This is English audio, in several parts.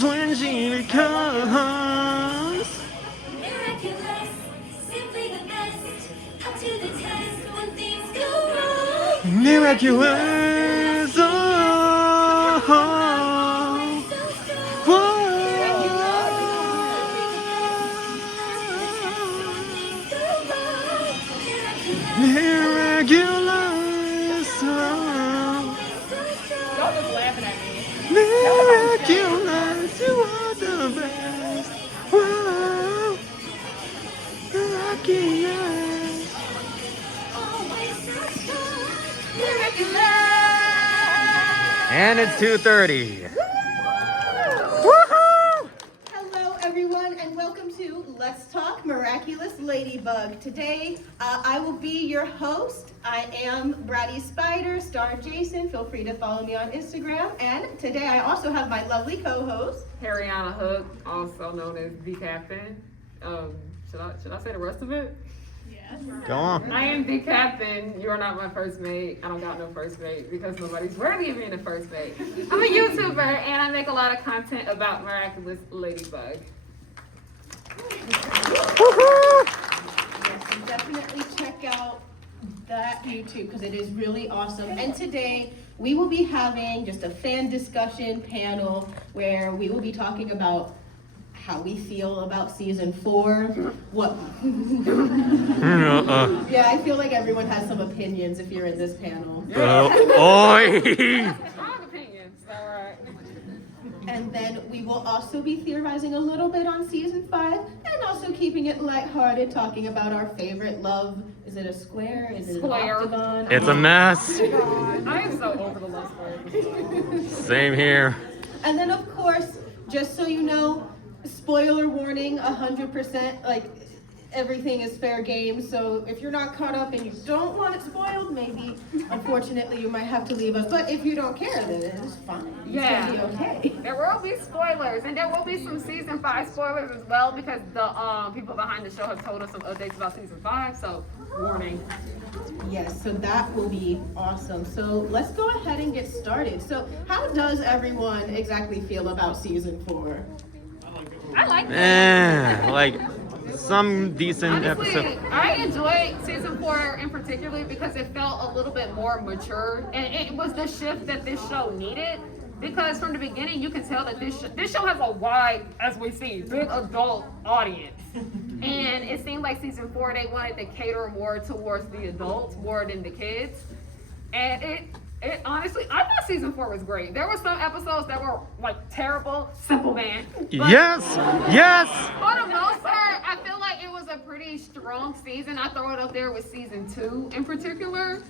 That's when she becomes Miraculous, simply the best. Up to the test when things go wrong. miraculous. Oh, So strong. whoa. Miraculous. Oh, Y'all just laughing at me. miraculous. You are the best. Whoa. Miraculous. And it's 2:30. Woohoo! Hello, everyone, and welcome to Let's Talk Miraculous Ladybug. Today, I will be your host. I am Bratty.Spider, star Jayson. Feel free to follow me on Instagram. And today, I also have my lovely co-host, Harriyanna Hook, also known as the captain. Should I say the rest of it? Go on. I am the captain. You are not my first mate. I don't got no first mate because nobody's worthy of being a first mate. I'm a YouTuber and I make a lot of content about Miraculous Ladybug. Woohoo! yes, and definitely check out that YouTube because it is really awesome. And today, we will be having just a fan discussion panel where we will be talking about how we feel about season 4, what yeah, I feel like everyone has some opinions if you're in this panel. Oi! Strong opinions, alright. And then we will also be theorizing a little bit on season 5 and also keeping it lighthearted, talking about our favorite love. Is it a square? Is it Square. an octagon? It's a mess. I am so over the love square. Same here. And then of course, just so you know, spoiler warning, 100%, like everything is fair game. So if you're not caught up and you don't want it spoiled, maybe, unfortunately, you might have to leave us. But if you don't care, then it's fine. It's Yeah. gonna be okay. There will be spoilers, and there will be some season 5 spoilers as well because the people behind the show have told us some updates about season 5. So, warning. Yes, so that will be awesome. So let's go ahead and get started. So how does everyone exactly feel about season 4? I like that. Like some decent Honestly, episode. I enjoyed season 4 in particular because it felt a little bit more mature, and it was the shift that this show needed. Because from the beginning, you can tell that this show has a wide, as we see, big adult audience, and it seemed like season 4 they wanted to cater more towards the adults more than the kids, and it honestly, I thought season 4 was great. There were some episodes that were like terrible, Simple Man. But Yes! Yes! for the most part, I feel like it was a pretty strong season. I throw it up there with season 2 in particular.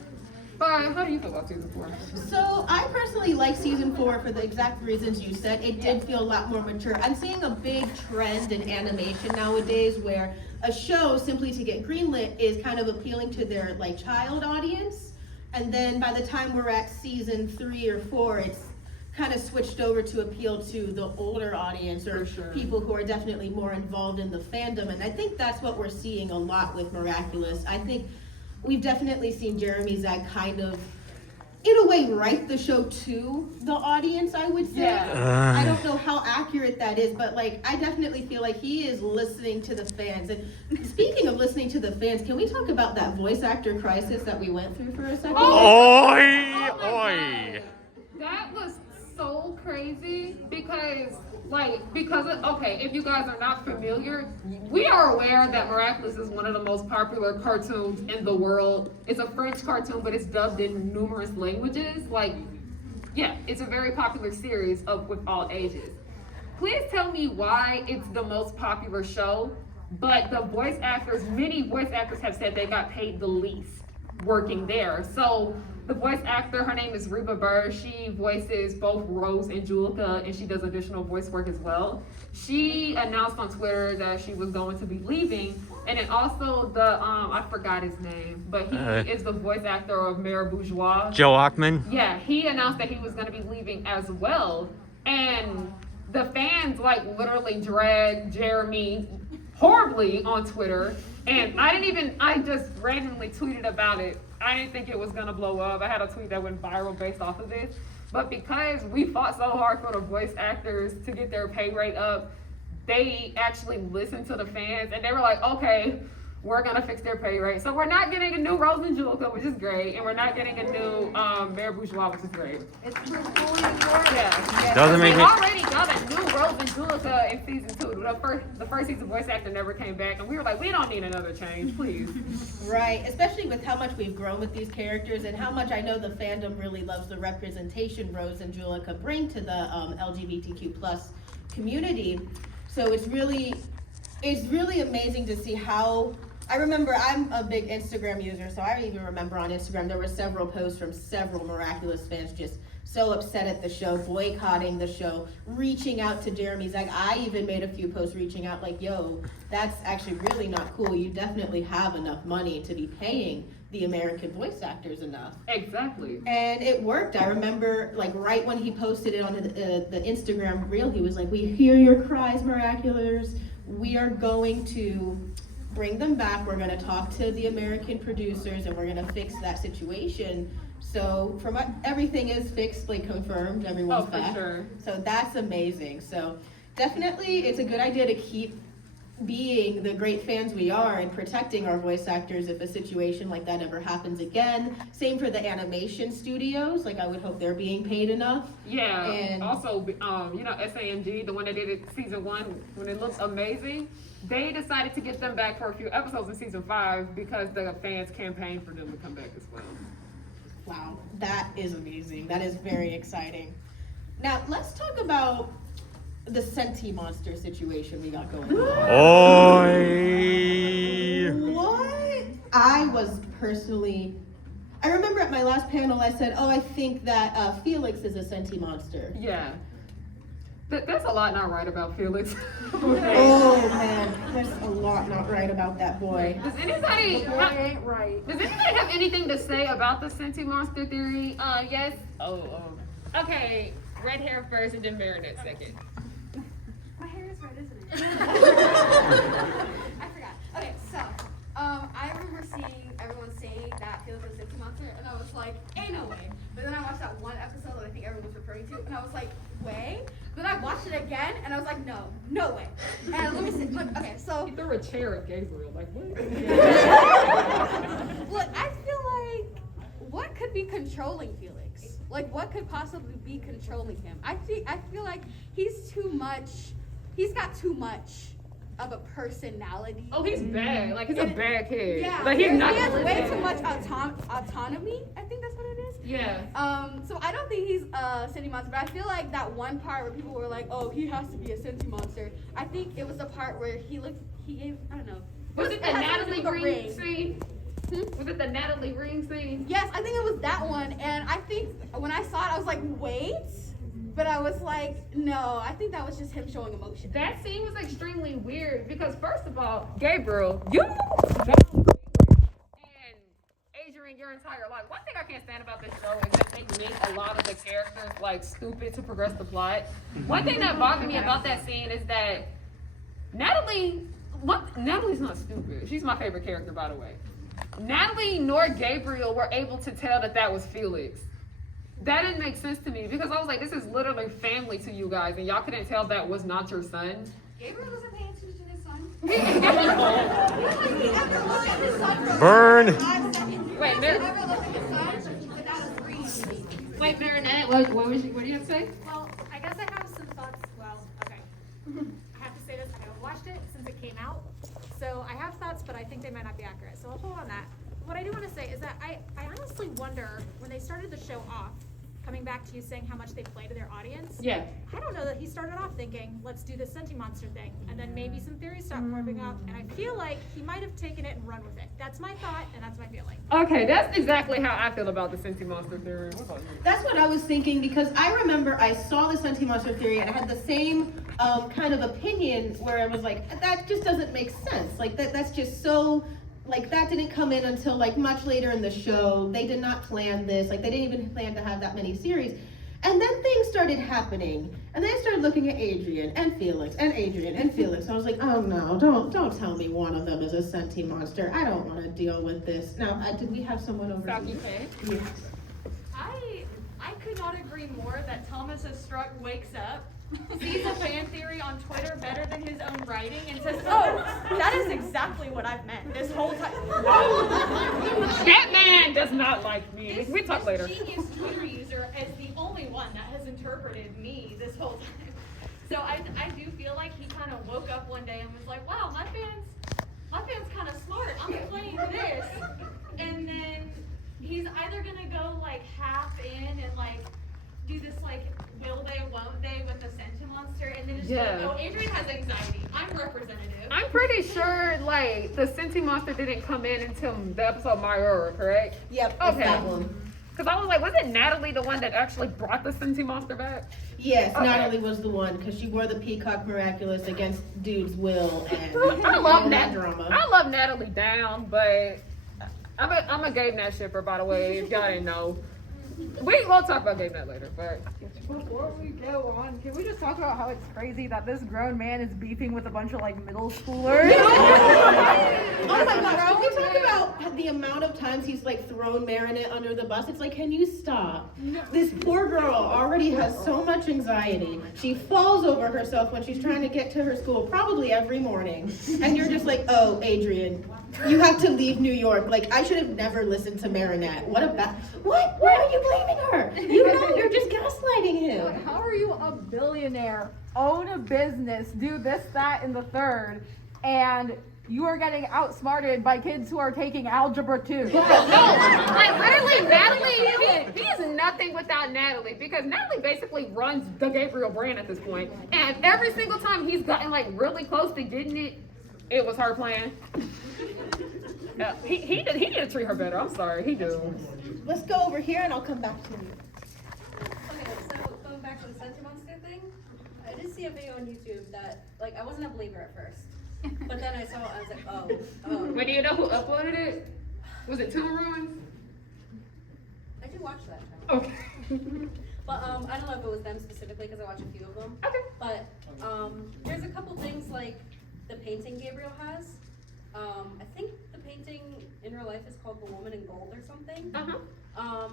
But how do you feel about season 4? So I personally like season 4 for the exact reasons you said. It did feel a lot more mature. I'm seeing a big trend in animation nowadays where a show simply to get greenlit is kind of appealing to their like child audience. And then by the time we're at season 3 or 4, it's kind of switched over to appeal to the older audience or people who are definitely more involved in the fandom. And I think that's what we're seeing a lot with Miraculous. I think we've definitely seen Jeremy Zag kind of, in a way, write the show to the audience, I would say. Yeah. I don't know how accurate that is, but like I definitely feel like he is listening to the fans. And speaking of listening to the fans, can we talk about that voice actor crisis that we went through for a second? Oi! Oh my Oi! God. That was so crazy because if you guys are not familiar, we are aware that Miraculous is one of the most popular cartoons in the world. It's a French cartoon, but it's dubbed in numerous languages. It's a very popular series with all ages. Please tell me why it's the most popular show, but many voice actors have said they got paid the least working there. So the voice actor, her name is Reba Burr. She voices both Rose and Julika, and she does additional voice work as well. She announced on Twitter that she was going to be leaving, and then also I forgot his name, but he is the voice actor of Mayor Bourgeois. Joe Achman. Yeah, he announced that he was going to be leaving as well, and the fans literally dragged Jeremy horribly on Twitter, and I just randomly tweeted about it. I didn't think it was gonna blow up. I had a tweet that went viral based off of this. But because we fought so hard for the voice actors to get their pay rate up, they actually listened to the fans and they were like, okay, we're gonna fix their pay rate. So we're not getting a new Rose and Julica, which is great, and we're not getting a new Mayor Bourgeois, which is great. It's for fully endorsed. Yeah. Doesn't make we me. already got a new Rose and Julica in season 2. The first season voice actor never came back, and we were like, we don't need another change, please. Right, especially with how much we've grown with these characters and how much I know the fandom really loves the representation Rose and Julica bring to the LGBTQ plus community. So it's really amazing to see how. I remember I'm a big Instagram user, so I even remember on Instagram there were several posts from several Miraculous fans just so upset at the show, boycotting the show, reaching out to Jeremy Zag. I even made a few posts reaching out like, yo, that's actually really not cool. You definitely have enough money to be paying the American voice actors enough. Exactly. And it worked. I remember like right when he posted it on the Instagram reel, he was like, we hear your cries, Miraculous. We are going to bring them back. We're going to talk to the American producers and we're going to fix that situation. So from everything is fixed, like confirmed, everyone's back. Sure. So that's amazing. So definitely it's a good idea to keep being the great fans we are and protecting our voice actors if a situation like that ever happens again. Same for the animation studios. Like I would hope they're being paid enough. Yeah. And also, SAMG, the one that did it season 1, when it looked amazing, they decided to get them back for a few episodes in season 5 because the fans campaigned for them to come back as well. wow, that is amazing. That is very exciting. Now let's talk about the Senti monster situation we got going on. Oi! What? I was personally, I remember at my last panel I said, oh, I think that Felix is a Senti monster. Yeah. There's a lot not right about Felix. Oh man, there's a lot not right about that boy. Does anybody ain't right. Does anybody have anything to say about the Senti monster theory? Yes. Okay. Red hair first and then Marinette second. My hair is red, isn't it? I forgot. Okay, so I remember seeing everyone saying that Felix was a Senti monster, and I was like, ain't no way. But then I watched that one episode that I think everyone was referring to, and I was like, way? Then I watched it again, and I was like, no way. And let me see. Look, okay, so He threw a chair at Gabriel. Like what? look, I feel like what could be controlling Felix? Like what could possibly be controlling him? I feel like he's got too much of a personality. Oh, he's bad. Like he's a bad kid. Yeah, Like he's not. he has gonna way listen. too much autonomy. I think that's what it is. Yeah. So I don't think he's a Senti monster, but I feel like that one part where people were like, "Oh, he has to be a Senti monster." I think it was the part where he gave, I don't know. Was it the had something to Natalie do with a Green ring. scene? Was it the Natalie Green scene? Yes, I think it was that one, and I think when I saw it, I was like, "Wait," but I was like, "No, I think that was just him showing emotion." That scene was extremely weird because first of all, Gabriel, you and Adrian your entire life. One thing I can't stand about this show is that they make a lot of the characters like stupid to progress the plot. One thing that bothered me about that scene is that Natalie's not stupid. She's my favorite character, by the way. Natalie nor Gabriel were able to tell that was Felix. That didn't make sense to me because I was like, this is literally family to you guys, and y'all couldn't tell that was not your son. Gabriel doesn't pay attention to his son. Burn! Wait, Wait, Marinette, what do you have to say? Well, I guess I have some thoughts. Well, okay. I have to say this. I haven't watched it since it came out. So I have thoughts, but I think they might not be accurate. So I'll hold on that. What I do want to say is that I honestly wonder, when they started the show off, coming back to you saying how much they play to their audience. Yeah. I don't know that he started off thinking, let's do this Senti monster thing. And then maybe some theories start popping up. And I feel like he might have taken it and run with it. That's my thought, and that's my feeling. Okay, that's exactly how I feel about the Senti monster theory. What about you? That's what I was thinking because I remember I saw the Senti monster theory and I had the same kind of opinion where I was like, that just doesn't make sense. Like that's just so, like that didn't come in until like much later in the show. They did not plan this. Like they didn't even plan to have that many series. And then things started happening. And then I started looking at Adrian and Felix and Adrian and Felix. I was like, oh no, don't tell me one of them is a Senti monster. I don't want to deal with this. Now, did we have someone over Saki here? Faye? Yes. I I could not agree more that Thomas S. Struck wakes up, sees a fan theory on Twitter better than his own writing, and says, "Oh, that is exactly what I've meant this whole time." That man does not like me. This, We talk later. This genius Twitter user is the only one that has interpreted me this whole time. So I do feel like he kind of woke up one day and was like, "Wow, my fans kind of smart. I'm playing this," and then he's either gonna go like half in and like do this like will they won't they with the Sentimonster, and then it's just like, oh, Adrian has anxiety. I'm representative. I'm pretty sure like the Sentimonster didn't come in until the episode Myra, correct? Yep, it's Okay. that one. Because I was like, wasn't Natalie the one that actually brought the Sentimonster back? Yes, Okay. Natalie was the one because she wore the peacock miraculous against dude's will and I love that Nat drama. I love Natalie down, but I'm a Gabe Nat shipper, by the way, if y'all didn't know. We'll talk about Gabe Nat later, but Before we go on, can we just talk about how it's crazy that this grown man is beefing with a bunch of like middle schoolers? Oh my gosh, can we talk about the amount of times he's like thrown Marinette under the bus? It's like, can you stop? This poor girl already has so much anxiety. She falls over herself when she's trying to get to her school, probably every morning. And you're just like, oh, Adrian, you have to leave New York. Like, I should have never listened to Marinette. What about, what? Why are you blaming her? You know, you're just gaslighting him. How are you a billionaire, own a business, do this, that, and the third, and you are getting outsmarted by kids who are taking algebra 2? no, like literally Natalie, he is nothing without Natalie, because Natalie basically runs the Gabriel brand at this point. And every single time he's gotten like really close to getting it, it was her plan. He need to treat her better. I'm sorry, he do. Let's go over here and I'll come back to you. Okay, so going back to the Sentimonster thing, I did see a video on YouTube that, like, I wasn't a believer at first, but then I saw it, I was like, oh. But do you know who uploaded it? Was it Tomb Ruins? I do watch that channel. Okay. But I don't know if it was them specifically because I watch a few of them. Okay. But there's a couple things like the painting Gabriel has. I think the painting in real life is called The Woman in Gold or something. Uh-huh.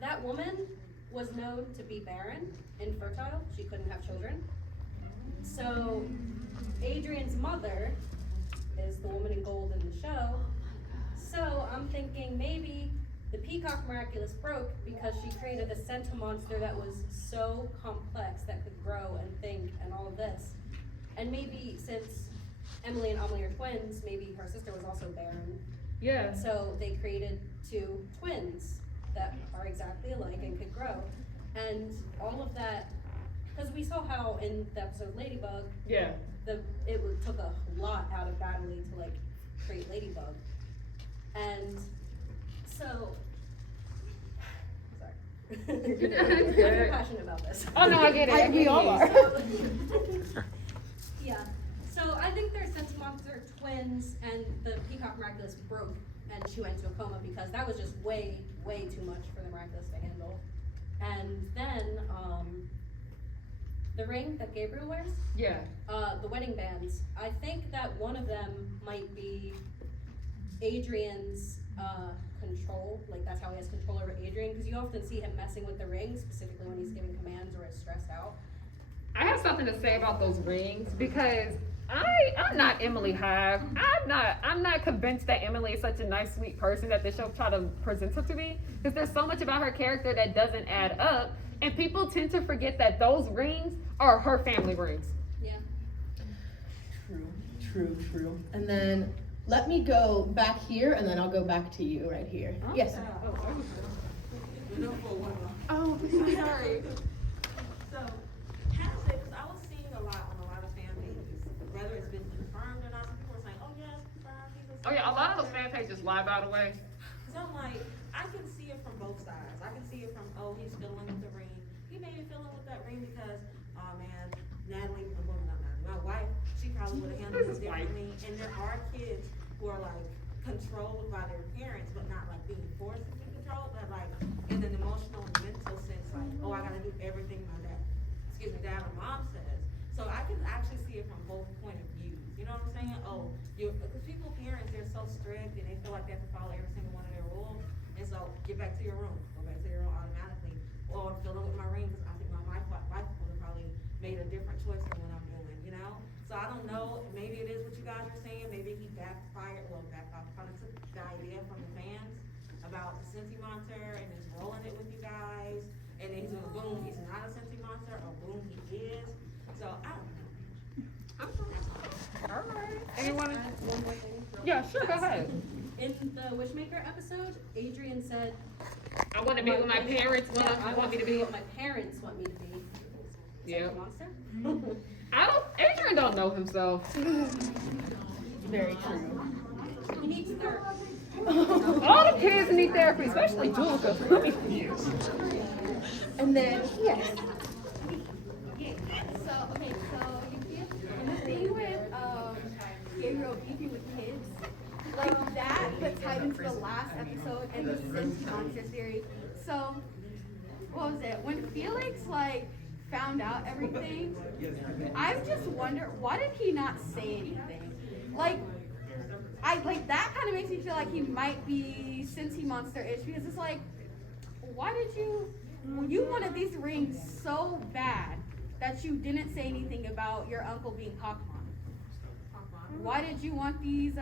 That woman was known to be barren, infertile. She couldn't have children. So Adrian's mother is the woman in gold in the show. So I'm thinking maybe the Peacock Miraculous broke because she created a Sentimonster that was so complex that could grow and think and all of this. And maybe since Emily and Amelie are twins, maybe her sister was also barren. Yeah. So they created two twins that are exactly alike and could grow. And all of that, because we saw how in the episode Ladybug, Yeah. took a lot out of Bratty to like create Ladybug. And so, sorry. I'm very passionate about this. Oh no, I get it. We all are. Yeah. So I think they're Sentimonster twins, and the Peacock Miraculous broke, and she went into a coma because that was just way, way too much for the Miraculous to handle. And then the ring that Gabriel wears, Yeah. the wedding bands. I think that one of them might be Adrian's control. Like that's how he has control over Adrian, because you often see him messing with the ring, specifically when he's giving commands or is stressed out. I have something to say about those rings because I'm not Emily Hive. I'm not convinced that Emily is such a nice, sweet person that the show try to present her to be. Because there's so much about her character that doesn't add up, and people tend to forget that those rings are her family rings. Yeah. True. And then let me go back here, and then I'll go back to you right here. Yes. Oh, sorry. So, kind of because I was seeing a lot on a lot of fan pages, whether it's been confirmed or not. Some people were saying, "Oh yeah, it's confirmed." He's Oh yeah, a lot of those fan pages lie, by the way. So I'm like, I can see it from both sides. I can see it from, oh, he's fiddling with the ring. He may be fiddling with that ring because, oh man, Natalie, well, not Natalie, my wife, she probably would have handled this differently. And there are kids who are like controlled by their parents, but not like being forced to be controlled, but like in an emotional and mental sense, like, oh, I gotta do everything my dad or mom says. So I can actually see it from both point of views. You know what I'm saying? Oh, because people, parents, they're so strict and they feel like they have to follow every single one of their rules. And so get back to your room. Go back to your room automatically. or filling with my ring, because I think my wife would have probably made a different choice than what I'm doing, you know? So I don't know, maybe it is what you guys are saying, maybe he backfired, probably took the idea from the fans about the Sensi monster and is rolling it with you guys, and then he's gonna boom, he's not a Sensi monster, or boom, he is. So I don't know. Alright. Anyone? One more thing. Yeah, sure, go ahead. In the Wishmaker episode, Adrian said, I want to be what my parents want me to be. what my parents want me to be. Yeah. Monster? Adrian don't know himself. Very true. He needs therapy. All the kids need therapy, especially Julika. And then, yes. So, okay, so you get the thing with Gabriel beefing with kids, like that, but tied into the last episode and the Sensi monster theory. So, what was it? When Felix, like, found out everything, I've just wondered, why did he not say anything? Like, that kind of makes me feel like he might be Sensi monster-ish, because it's like, why did you wanted these rings so bad that you didn't say anything about your uncle being Pokemon? Why did you want these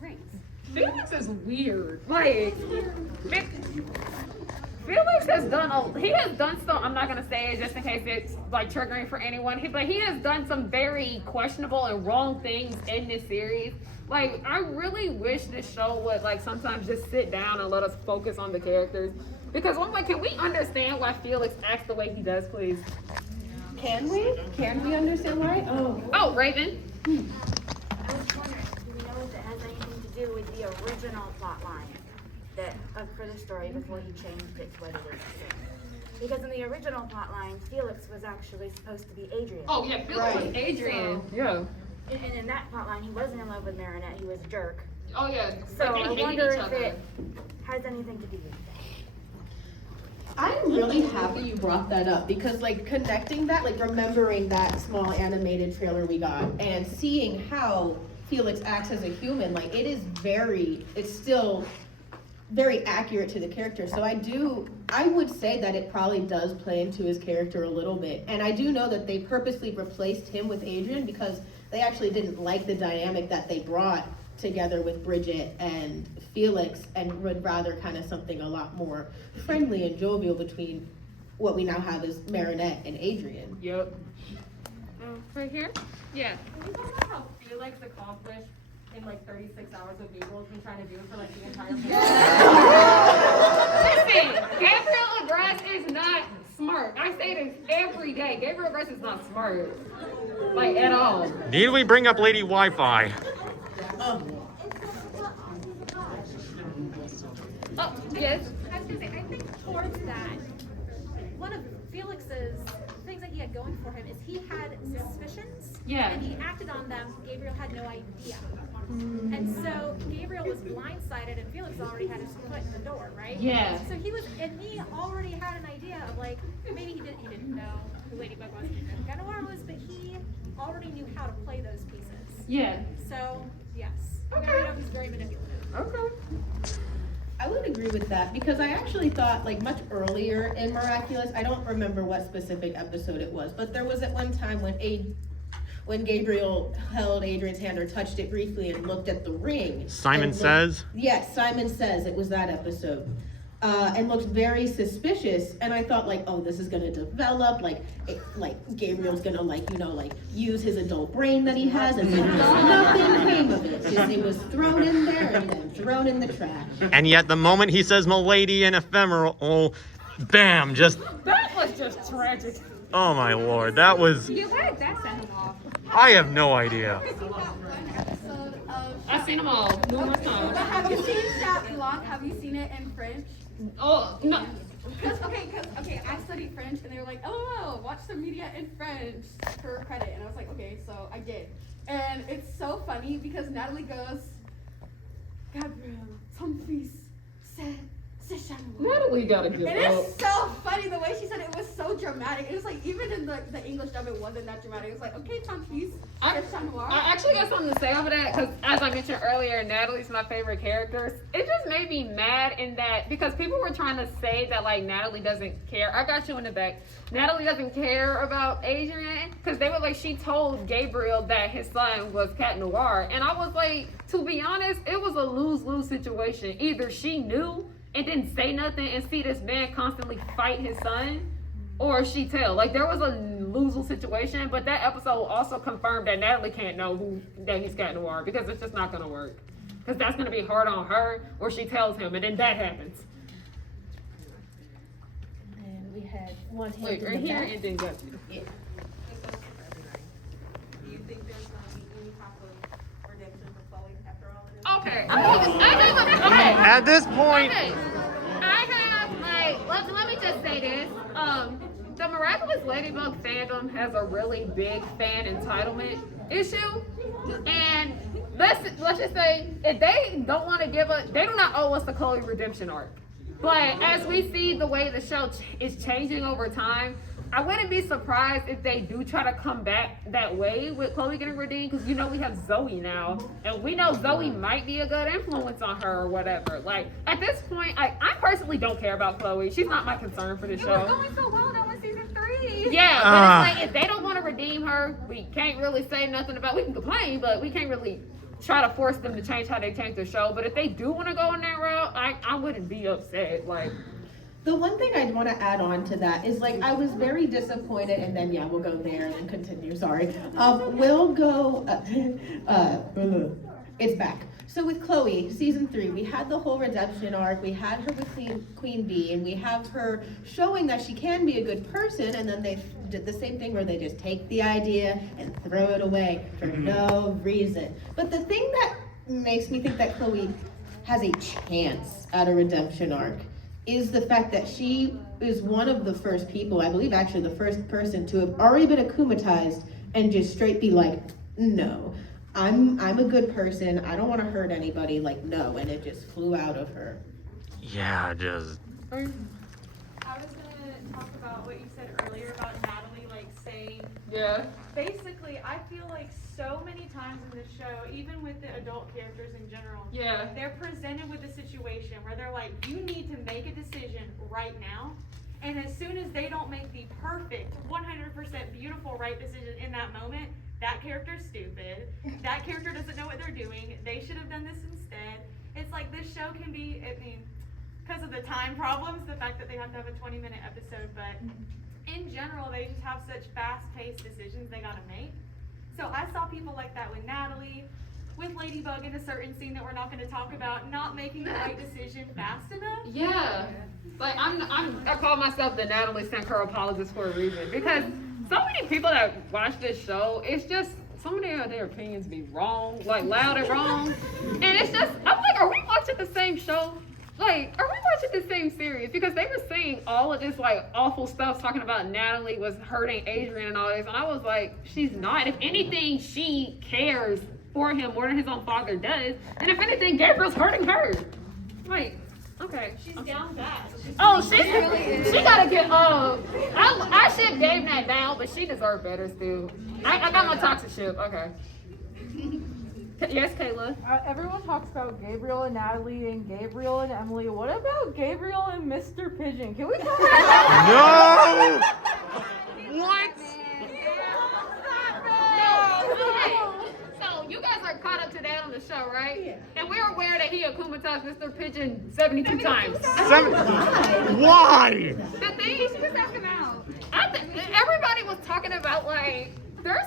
rings? Felix is weird. Like, Felix has done some, I'm not gonna say it just in case it's like triggering for anyone, but he has done some very questionable and wrong things in this series. Like, I really wish this show would like sometimes just sit down and let us focus on the characters. Because I'm like, can we understand why Felix acts the way he does, please? Can we? Can we understand why? Oh, Raven. I was wondering, do we know if it has anything to do with the original plot line for the story before he changed it to what it is today? Because in the original plot line, Felix was actually supposed to be Adrian. Oh yeah, Felix was Adrian. Yeah. And in that plot line, he wasn't in love with Marinette, he was a jerk. Oh yeah. So Like, I they hated wonder each if other. it has anything to do with that. I'm really happy you brought that up, because like connecting that, like remembering that small animated trailer we got and seeing how Felix acts as a human, like it's still very accurate to the character. So I would say that it probably does play into his character a little bit. And I do know that they purposely replaced him with Adrian because they actually didn't like the dynamic that they brought together with Bridget and Felix, and would rather kind of something a lot more friendly and jovial between what we now have is Marinette and Adrian. Yep. Right here? Yeah. Can you talk about how Felix accomplished in like 36 hours what Gabriel's been trying to do for like the entire Listen, Gabriel Agras is not smart. I say this every day. Gabriel Agras is not smart. Like, at all. Need we bring up Lady Wi-Fi? Oh, yes. I was gonna say, I think towards that, one of Felix's things that he had going for him is he had suspicions. Yeah. And he acted on them. Gabriel had no idea. And so Gabriel was blindsided, and Felix already had his foot in the door, right? Yeah. So he already had an idea of like, maybe he didn't know who Ladybug was, he didn't know who Ganoir was, but he already knew how to play those pieces. Yeah. So, yes. Okay. Now we know he's very manipulative. Okay. I would agree with that, because I actually thought like much earlier in Miraculous, I don't remember what specific episode it was, but there was at one time when Gabriel held Adrian's hand or touched it briefly and looked at the ring. Simon Says? Yes, Simon Says, it was that episode. And looked very suspicious, and I thought like, oh, this is gonna develop, like Gabriel's gonna use his adult brain that he has, and then nothing came of it. Just, it was thrown in there and then thrown in the trash. And yet the moment he says "milady" and ephemeral, oh, bam, just, That was just tragic. oh my lord, that was, Yeah, why did that send him off? I have no idea. I've seen them all numerous times. Have you seen Chat Blanc? Have you seen it in French? Oh, no. Cause I studied French, and they were like, oh, watch the media in French for credit. And I was like, okay, so I did. And it's so funny because Natalie goes, Gabriel, ton fils, Natalie gotta give It up. is so funny the way she said it was so dramatic. It was like even in the English dub it wasn't that dramatic. It was like, okay, Tom, please. I actually got something to say over that because, as I mentioned earlier, Natalie's my favorite character. It just made me mad in that because people were trying to say that like Natalie doesn't care. I got you in the back. Natalie doesn't care about Adrian because they were like she told Gabriel that his son was Cat Noir, and I was like, to be honest, it was a lose-lose situation. Either she knew and didn't say nothing and see this man constantly fight his son, or she tell. Like there was a lose-lose situation, but that episode also confirmed that Natalie can't know that he's Cat Noir because it's just not gonna work. Because that's gonna be hard on her, or she tells him, and then that happens. And we had one hand Wait, in right the here back. and then Gussie. Yeah. Do you think there's gonna be any type of redemption for Chloe after all of this? Okay. Okay. At this point, Okay. I have let me just say this. The Miraculous Ladybug fandom has a really big fan entitlement issue, and let's just say if they don't want to give us, they do not owe us the Chloe redemption arc. But as we see the way the show is changing over time, I wouldn't be surprised if they do try to come back that way with Chloe getting redeemed, because you know we have Zoe now, and we know Zoe might be a good influence on her or whatever. Like at this point, I personally don't care about Chloe. She's not my concern for this show. It was going so well though in season 3. Yeah, but it's like if they don't want to redeem her, we can't really say nothing about. We can complain, but we can't really try to force them to change how they change their show. But if they do want to go in that route, I wouldn't be upset. Like. The one thing I'd want to add on to that is like I was very disappointed, and then we'll go there and then continue. Sorry, we'll go. It's back. So with Chloe, season 3, we had the whole redemption arc. We had her with Queen Bee, and we have her showing that she can be a good person. And then they did the same thing where they just take the idea and throw it away for no reason. But the thing that makes me think that Chloe has a chance at a redemption arc is the fact that she is one of the first people, I believe actually the first person to have already been akumatized and just straight be like, no, I'm a good person, I don't want to hurt anybody, like no, and it just flew out of her. yeah, just. I was gonna talk about what you said earlier about Natalie, like saying, Yeah. basically, I feel like so many times in this show, even with the adult characters in general, Yeah. they're presented with a situation where they're like, you need to make a decision right now. And as soon as they don't make the perfect, 100% beautiful right decision in that moment, that character's stupid. That character doesn't know what they're doing. They should have done this instead. It's like this show can be, I mean, because of the time problems, the fact that they have to have a 20-minute episode, but in general, they just have such fast-paced decisions they gotta make. So I saw people like that with Natalie, with Ladybug in a certain scene that we're not going to talk about, not making the right decision fast enough. Yeah. Like I call myself the Natalie Sinclair apologist for a reason, because so many people that watch this show, it's just so many of their opinions be wrong, like loud and wrong, and it's just I'm like, are we watching the same show? Like, are we watching the same series? Because they were saying all of this like awful stuff, talking about Natalie was hurting Adrian and all this, and I was like, she's not. If anything, she cares for him more than his own father does, and if anything, Gabriel's hurting her. Like, okay. She's down bad. She gotta get I should Gabe that down, but she deserved better still. I got my toxic ship. Okay. Yes, Kayla. Everyone talks about Gabriel and Natalie and Gabriel and Emily. What about Gabriel and Mr. Pigeon? Can we talk about No! What? So you guys are caught up to that on the show, right? Yeah. And we're aware that he akumatized Mr. Pigeon 72 times. Why? The thing is, just asking out. Everybody was talking about like there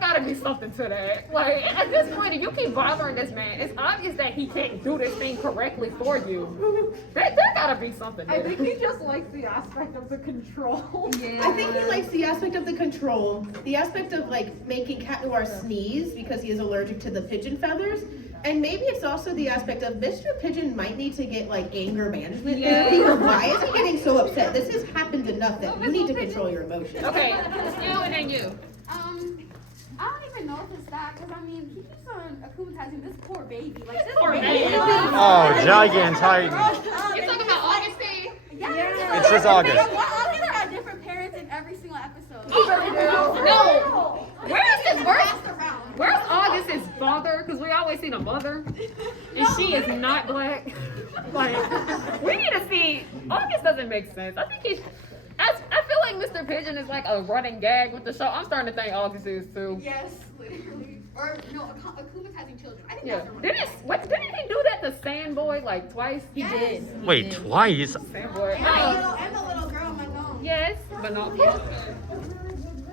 gotta be something to that. Like at this point, if you keep bothering this man, it's obvious that he can't do this thing correctly for you. There gotta be something there. I think he just likes the aspect of the control. Yeah. I think he likes the aspect of the control, the aspect of like making Cat Noir sneeze because he is allergic to the pigeon feathers. And maybe it's also the aspect of Mr. Pigeon might need to get like anger management therapy. Why is he getting so upset? This has happened enough that you need to control your emotions. Okay, you and then you. I don't even know if it's that, because I mean, he keeps on akumatizing this poor baby. Like, this Poor baby. baby. Oh, giant titan. You're talking about all It says August. August got different parents in every single episode. No. Where's August's father? Because we always see the mother, and she is not black. Like, we need to see. August doesn't make sense. I think he's. I feel like Mr. Pigeon is like a running gag with the show. I'm starting to think August is too. Yes, literally. Or no, akumatizing children. I think Yeah. that's the right. Didn't he do that to Sandboy like twice? He did. Wait, twice? Sandboy. And the little girl, my mom. Yes, but not.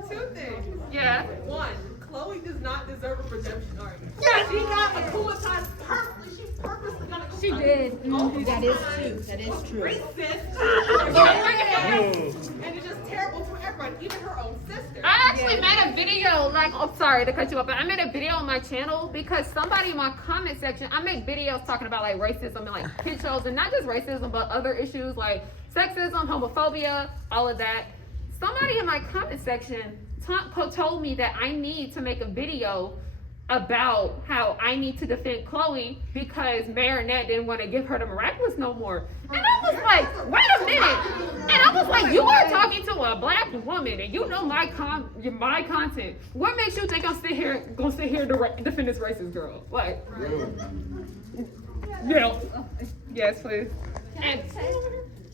Two things. Yeah. One, Chloe does not deserve a redemption arc. Yes. She got akumatized purposely. She purposely got akumatized. She did. That is true. That is true. Racist. And it's just terrible to everyone, even her own sister. I actually made a video, like, oh, sorry to cut you up, but I made a video on my channel because somebody in my comment section, I make videos talking about, like, racism and, like, kid shows, and not just racism, but other issues like sexism, homophobia, all of that. Somebody in my comment section told me that I need to make a video about how I need to defend Chloe because Marinette didn't want to give her the miraculous no more. And I was like, wait a minute. And I was like, you are talking to a black woman and you know my content. What makes you think I'm gonna sit here to defend this racist girl? Like, yeah. Yes, please. And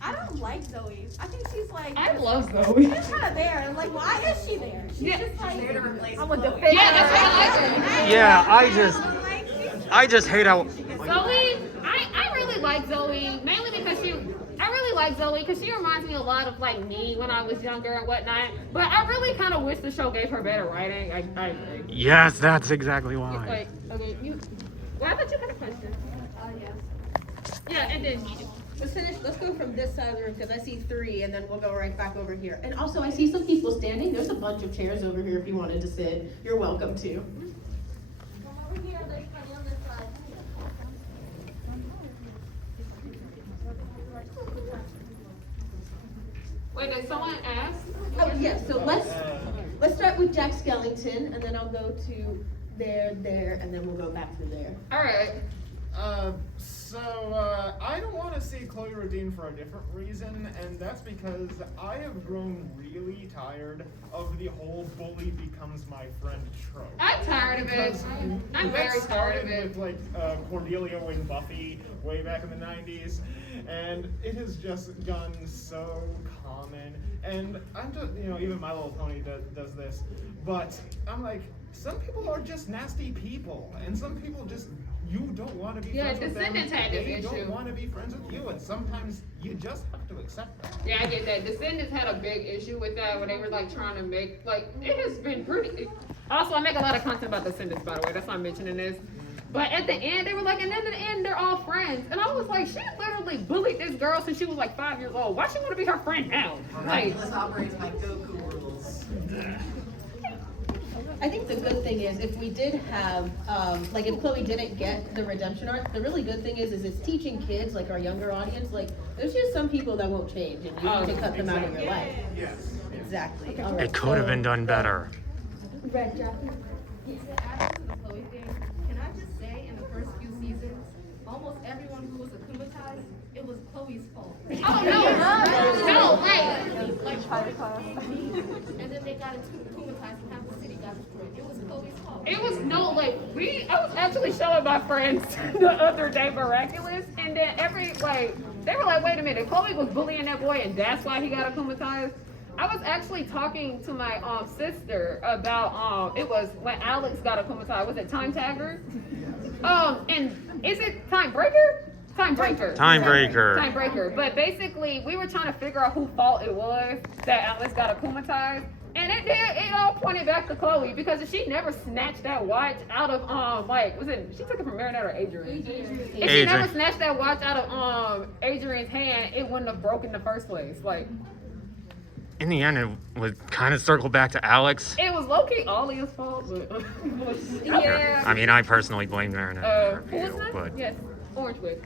I don't like Zoe. I think she's like. I love Zoe. She's kind of there. And like, why is she there? She's just like. There to replace I'm a Chloe. defender. Yeah, that's what I like. Yeah, I just hate how. Zoe, I really like Zoe, mainly because I really like Zoe because she reminds me a lot of like me when I was younger and whatnot. But I really kind of wish the show gave her better writing. I agree. Yes, that's exactly why. Like, okay, well, I thought you had a question. Yes. Yeah, and then Let's go from this side of the room because I see 3, and then we'll go right back over here. And also, I see some people standing. There's a bunch of chairs over here if you wanted to sit. You're welcome to. Come over here. There's money on this side. wait, did someone ask? Oh, yeah, so let's start with Jack Skellington, and then I'll go to there, and then we'll go back to there. All right. I don't want to see Chloe redeemed for a different reason, and that's because I have grown really tired of the whole bully becomes my friend trope. I'm tired of it. I'm very tired of it. With like Cordelia and Buffy way back in the 90s, and it has just gone so common. And I'm just, even My Little Pony does this, but I'm like, some people are just nasty people, and some people just. You don't want to be friends with them. Descendants had this They issue. don't want to be friends with you, and sometimes you just have to accept that. Yeah, I get that. Descendants had a big issue with that where they were like trying to make, like, it has been pretty. Also, I make a lot of content about Descendants, by the way. That's why I'm mentioning this. But at the end, they were like, and then at the end, they're all friends. And I was like, she literally bullied this girl since she was like 5 years old. Why she want to be her friend now? Like, This operates by Goku rules. I think the good thing is if we did have, like if Chloe didn't get the redemption arc, the really good thing is it's teaching kids, like our younger audience, like there's just some people that won't change and you need to cut them out of your life. Yes. Exactly. It could have been done better. Red Jack. add to the Chloe thing, can I just say in the first few seasons, almost everyone who was akumatized, it was Chloe's fault. Oh no, wait. Like, and then they got akumatized and half the city got destroyed. It was Chloe's fault. It was I was actually showing my friends the other day Miraculous, and then they were like, wait a minute, Chloe was bullying that boy and that's why he got akumatized. I was actually talking to my sister about it was when Alex got akumatized. Was it Time Tagger? And is it Time Breaker? Time Breaker. Time Breaker. Time Breaker. But basically, we were trying to figure out whose fault it was that Alex got akumatized. And it all pointed back to Chloe because if she never snatched that watch out of she took it from Marinette or Adrian? If she never snatched that watch out of Adrian's hand, it wouldn't have broken in the first place. Like, In the end, it would kind of circle back to Alex. it was low-key Olia's fault, but yeah. I mean, I personally blame Marinette Who was for that? but Yes, Orange Wig.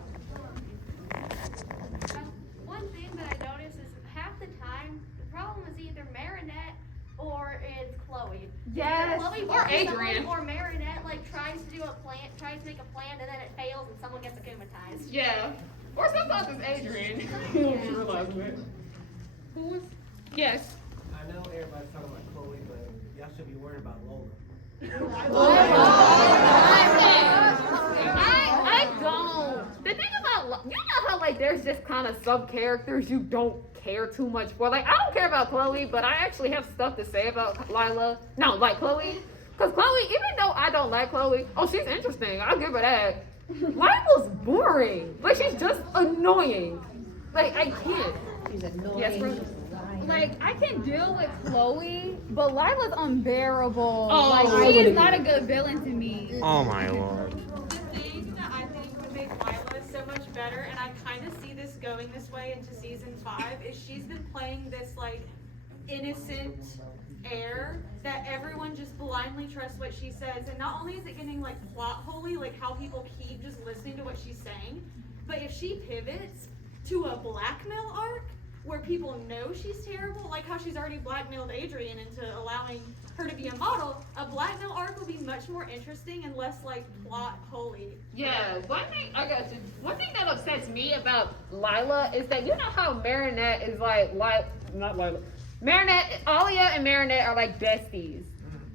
One thing that I noticed is half the time the problem is either Marinette or it's Chloe. Yes. Either Chloe Or bullies Adrian. someone, or Marinette tries to make a plan and then it fails and someone gets akumatized. Yeah. Or sometimes it's Adrian. She realizes it. Who was? Yes. I know everybody's talking about Chloe, but y'all should be worried about Lola. I don't. The thing about, you know how like there's just kind of sub characters you don't care too much for. Like I don't care about Chloe, but I actually have stuff to say about Lila. No, like Chloe, because Chloe, even though I don't like Chloe, oh she's interesting. I'll give her that. Lila's boring. Like she's just annoying. Like I can't. She's annoying. Yes, bro. Like, I can deal with Chloe, but Lila's unbearable. Oh, like, she is not a good villain to me. Oh my lord. The thing that I think would make Lila so much better, and I kind of see this going this way into season 5, is she's been playing this like innocent air that everyone just blindly trusts what she says, and not only is it getting like plot holy, like how people keep just listening to what she's saying, but if she pivots to a blackmail arc where people know she's terrible, like how she's already blackmailed Adrian into allowing her to be a model, a blackmail arc will be much more interesting and less like plot holy. Yeah, one thing one thing that upsets me about Lila is that you know how Marinette is not Lila. Marinette, Alia and Marinette are like besties.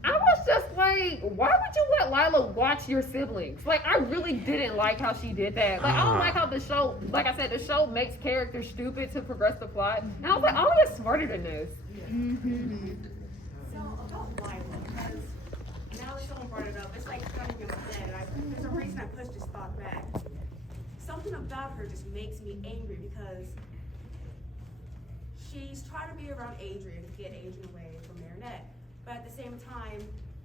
I was just like, why would you let Lila watch your siblings? Like, I really didn't like how she did that. Like, I don't like how the show, like I said, the show makes characters stupid to progress the plot. And I was like, Alia's smarter than this. So about Lila, because now that someone brought it up, it's like kind of in my head. There's a reason I pushed this thought back. Something about her just makes me angry because she's trying to be around Adrian to get Adrian away from Marinette. But at the same time,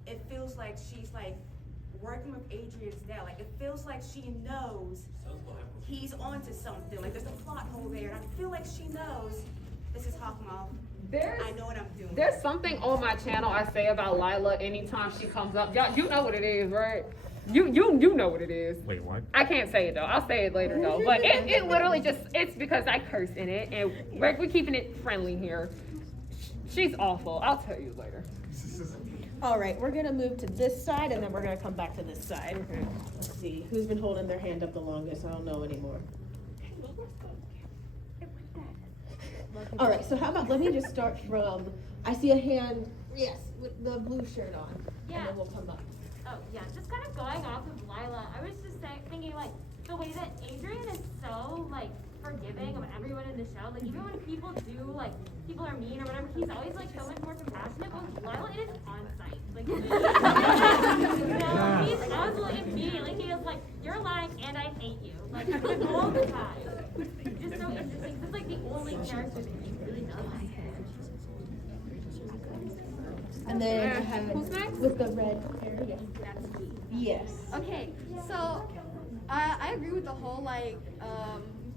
it feels like she's like working with Adrian's dad. Like it feels like she knows he's onto something. Like there's a plot hole there, and I feel like she knows this is Hawkmouth. I know what I'm doing. There's something on my channel I say about Lila anytime she comes up. Y'all, you know what it is, right? You know what it is. Wait, what? I can't say it though. I'll say it later though. But it literally just, it's because I curse in it, and we're keeping it friendly here. She's awful. I'll tell you later. All right, we're gonna move to this side and then we're gonna come back to this side. Okay. Let's see, who's been holding their hand up the longest? I don't know anymore. All right, so how about, let me just start from, I see a hand, yes, with the blue shirt on. Yeah. And then we'll come up. Oh, yeah, just kind of going off of Lila, I was just thinking, like, the way that Adrian is so, like, forgiving of everyone in the show. Like, even when people do, like, people are mean or whatever, he's always, like, so much more compassionate. But with Lila, it is on site. Like, he's absolutely immediately, he is like, you're lying and I hate you. Like, all the time. Just so interesting. It's like the only character that he really does. And then I have, Who's next? with the red hair, yeah. That's me. Yes. Okay, so I agree with the whole like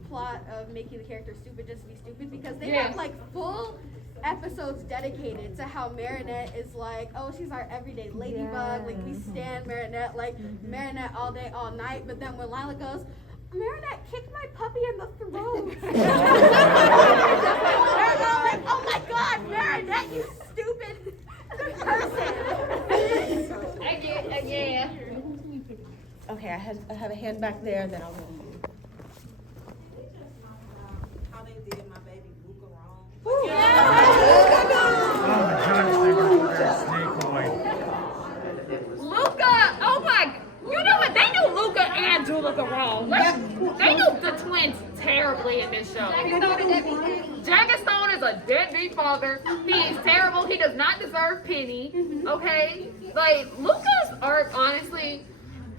plot of making the character stupid just to be stupid, because they have like full episodes dedicated to how Marinette is like, oh, she's our everyday ladybug, like we stand Marinette, like Marinette all day, all night. But then when Lila goes, Marinette kicked my puppy in the throat. They're all like, oh my god, Marinette, you stupid person. Yeah. Okay, I have a hand back there and then I'll go to you. How they did my baby Luca wrong. Luca, oh my, you know what? They knew Luca and Julica wrong. They knew the twins terribly in this show. Jagged Stone is a deadbeat father. He is terrible. He does not deserve Penny. Okay? Like, Luca's arc, honestly,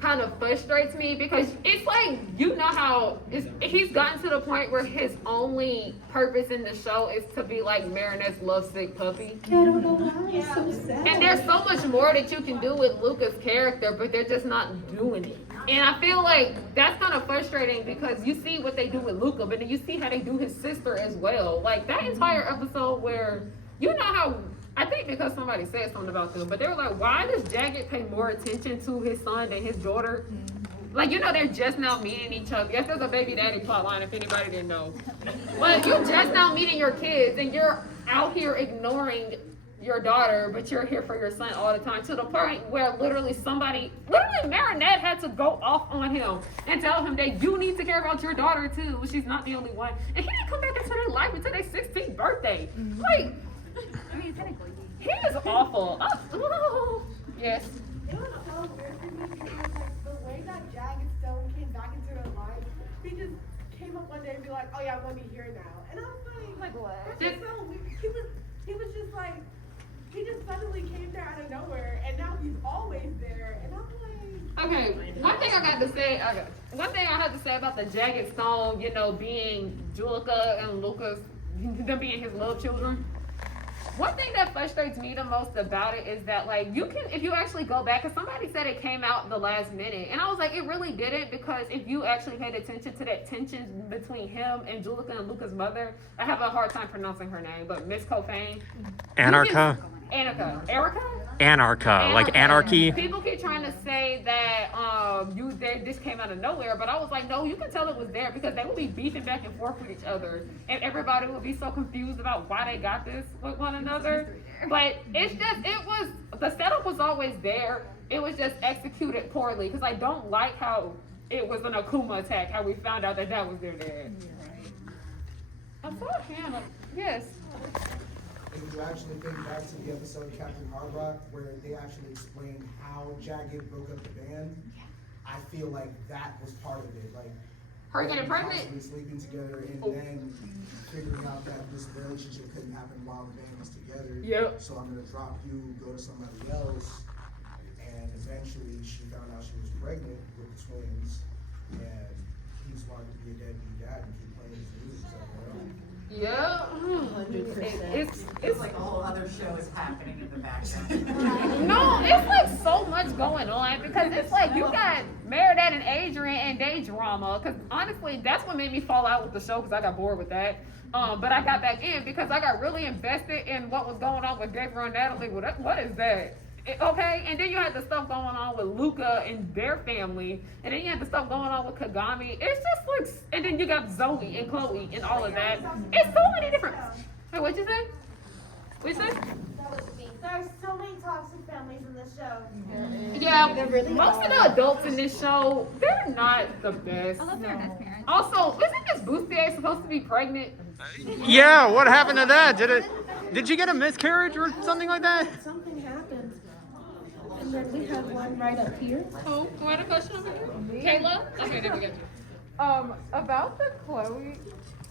kind of frustrates me because it's like, you know how he's gotten to the point where his only purpose in the show is to be like Marinette's lovesick puppy. I don't know why, it's so sad. And there's so much more that you can do with Luca's character, but they're just not doing it. And I feel like that's kind of frustrating because you see what they do with Luca, but then you see how they do his sister as well. Like that entire episode where, you know how, I think because somebody said something about them, but they were like, why does Jagged pay more attention to his son than his daughter? Like, you know, they're just now meeting each other. Yes, there's a baby daddy plotline if anybody didn't know. But you're just now meeting your kids and you're out here ignoring your daughter, but you're here for your son all the time, to the point where literally Marinette had to go off on him and tell him that you need to care about your daughter too. She's not the only one. And he didn't come back into their life until their 16th birthday. Like, I mean, technically. he is awful. Yes. It was so weird for me because like the way that Jagged Stone came back into their life, he just came up one day and be like, "Oh yeah, I'm gonna be here now," and I was like what? That's just so weird. He was just like, he just suddenly came there out of nowhere, and now he's always there, and I'm like. Okay, one thing I had to say about the Jagged Stone, you know, being Julika and Lucas, them being his love children. One thing that frustrates me the most about it is that, like, you can, if you actually go back, because somebody said it came out in the last minute, and I was like, it really didn't, because if you actually paid attention to that tension between him and Julika and Luca's mother, I have a hard time pronouncing her name, but Miss Cofane. Anarcha? Anarcha, like anarchy. People keep trying to say that this came out of nowhere, but I was like, no, you can tell it was there because they would be beefing back and forth with each other, and everybody would be so confused about why they got this with one another. But the setup was always there. It was just executed poorly because I don't like how it was an Akuma attack. How we found out that was their dad. I saw Hannah. Yes. If you actually think back to the episode Captain Hardrock, where they actually explained how Jagged broke up the band, I feel like that was part of it. Like, her getting pregnant? Constantly sleeping together and then figuring out that this relationship couldn't happen while the band was together. Yep. So I'm gonna drop you, go to somebody else, and eventually she found out she was pregnant with the twins, and he just wanted to be a deadbeat dad and keep playing his music. So, Yeah. 100%. It's like a whole other show is happening in the background. No, it's like so much going on because it's like you got Meredith and Adrian and they drama. Because honestly, that's what made me fall out with the show because I got bored with that. But I got back in because I got really invested in what was going on with Gabriel and Natalie. What is that? Okay, and then you had the stuff going on with Luca and their family, and then you had the stuff going on with Kagami. It's just like, and then you got Zoe and Chloe and all of that. It's so many different. Wait, what'd you say? What'd you say? There's so many toxic families in this show. Yeah, most of the adults in this show, they're not the best. I love their best parents. Also, isn't Miss Bustier supposed to be pregnant? Yeah, what happened to that? Did you get a miscarriage or something like that? Something happened. And then we have one right up here. Oh, what a question over here? Kayla? Okay, there we go. About the Chloe,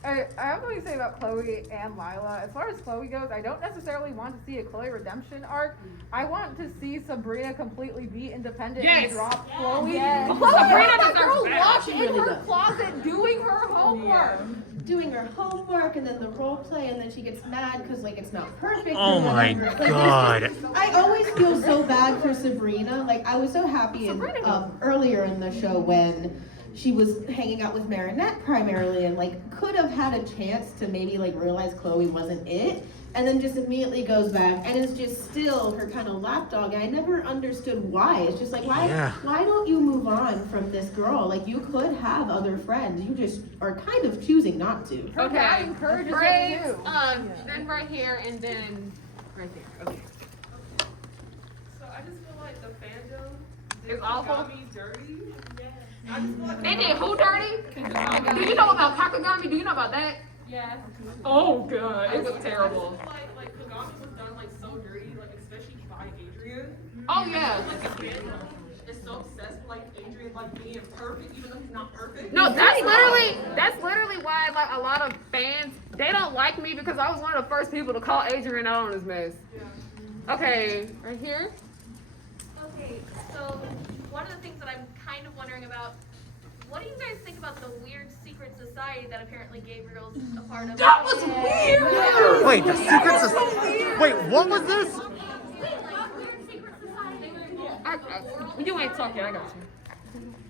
I have something to say about Chloe and Lila. As far as Chloe goes, I don't necessarily want to see a Chloe redemption arc. I want to see Sabrina completely be independent and drop Chloe. Yes. Sabrina the girl locked in her closet doing her homework. Doing her homework and then the role play, and then she gets mad because like it's not perfect. Oh my god. I always feel so bad for Sabrina. Like I was so happy earlier in the show when she was hanging out with Marinette primarily and like could have had a chance to maybe like realize Chloe wasn't it, and then just immediately goes back and is just still her kind of lapdog. And I never understood why. It's just like why don't you move on from this girl? Like you could have other friends. You just are kind of choosing not to. Okay. I encourage Braids, you. then right here and then right there. Okay. So I just feel like the fandom It's awful. got me dirty. I just feel like They did who dirty? Do you know about Kakagami? Do you know about that? Yes. Oh god, it was terrible. Like Kagami was done like so dirty, like especially by Adrian. Oh yeah. Like the fandom is so obsessed with like Adrian like being perfect, even though he's not perfect. No, that's literally why like a lot of fans they don't like me because I was one of the first people to call Adrian out on his mess. Yeah. Okay, right here. Okay, so one of the things that I'm kind of wondering about, what do you guys think about the weird secret society that apparently Gabriel's a part of? That was weird. Wait, the secret society. Wait, what was this? You ain't talking. I got you.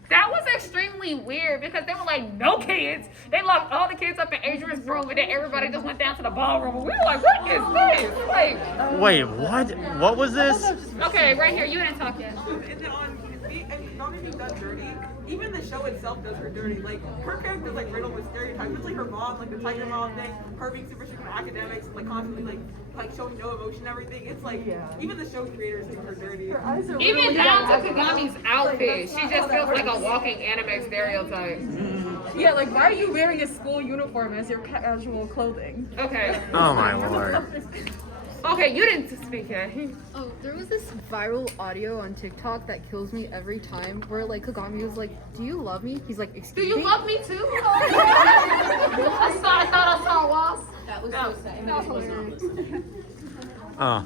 That was extremely weird because they were like, no kids. They locked all the kids up in Adrian's room and then everybody just went down to the ballroom and we were like, what is this? Like, Wait, what? What was this? okay, right here. You didn't talk yet. And then not only that dirty, even the show itself does her dirty. Like, her character's like riddled with stereotypes. It's like her mom, like the Tiger Mom thing, her being super strict on academics, and like constantly like showing no emotion and everything. It's like, even the show creators think her dirty. Even down to Kagami's outfit, she just feels like a walking anime stereotype. Yeah, like why are you wearing a school uniform as your casual clothing? Okay. Oh my lord. Okay, you didn't speak yet. Oh, there was this viral audio on TikTok that kills me every time where like Kagami was like, "Do you love me?" He's like, "Excuse me." Do you love me too? I thought I saw it was. That was so sad. That was hilarious. Oh.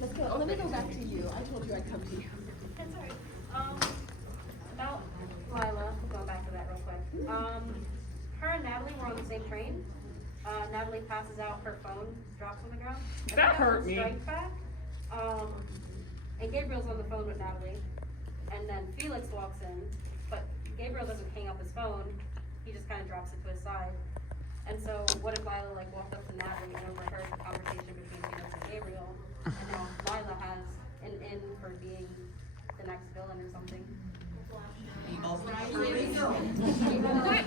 Let's go. Let me go back to you. I told you I'd come to you. That's alright. About Lila, going back to that real quick. Her and Natalie were on the same train. Natalie passes out, her phone drops on the ground. That hurt me. Strikes back. And Gabriel's on the phone with Natalie. And then Felix walks in, but Gabriel doesn't hang up his phone. He just kind of drops it to his side. And so, what if Lila like walked up to Natalie and overheard the conversation between Felix and Gabriel? And now Lila has an in for being the next villain or something.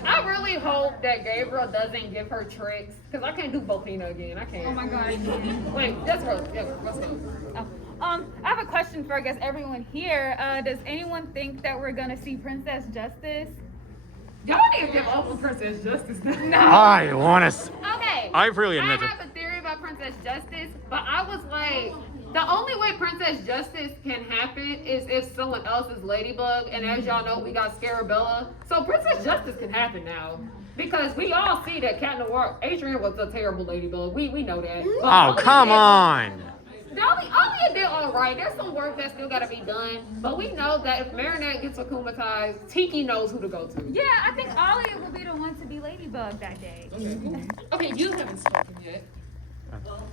I really hope that Gabriel doesn't give her tricks, because I can't do Volcano again. I can't. Oh my god. Wait, let's go. Yeah, let's go. I have a question for I guess everyone here. Does anyone think that we're gonna see Princess Justice? Y'all need to give up on Princess Justice now. I want to. Okay. I really admit I it. have a theory about Princess Justice, but I was like, the only way Princess Justice can happen is if someone else is Ladybug, and as y'all know, we got Scarabella. So Princess Justice can happen now. Because we all see that Cat Noir, Adrian was a terrible Ladybug. We know that. Oh, come on. Alia did all right. There's some work that still got to be done. But we know that if Marinette gets akumatized, Tiki knows who to go to. Yeah, I think Alia will be the one to be Ladybug that day. Okay, you haven't spoken yet. Well,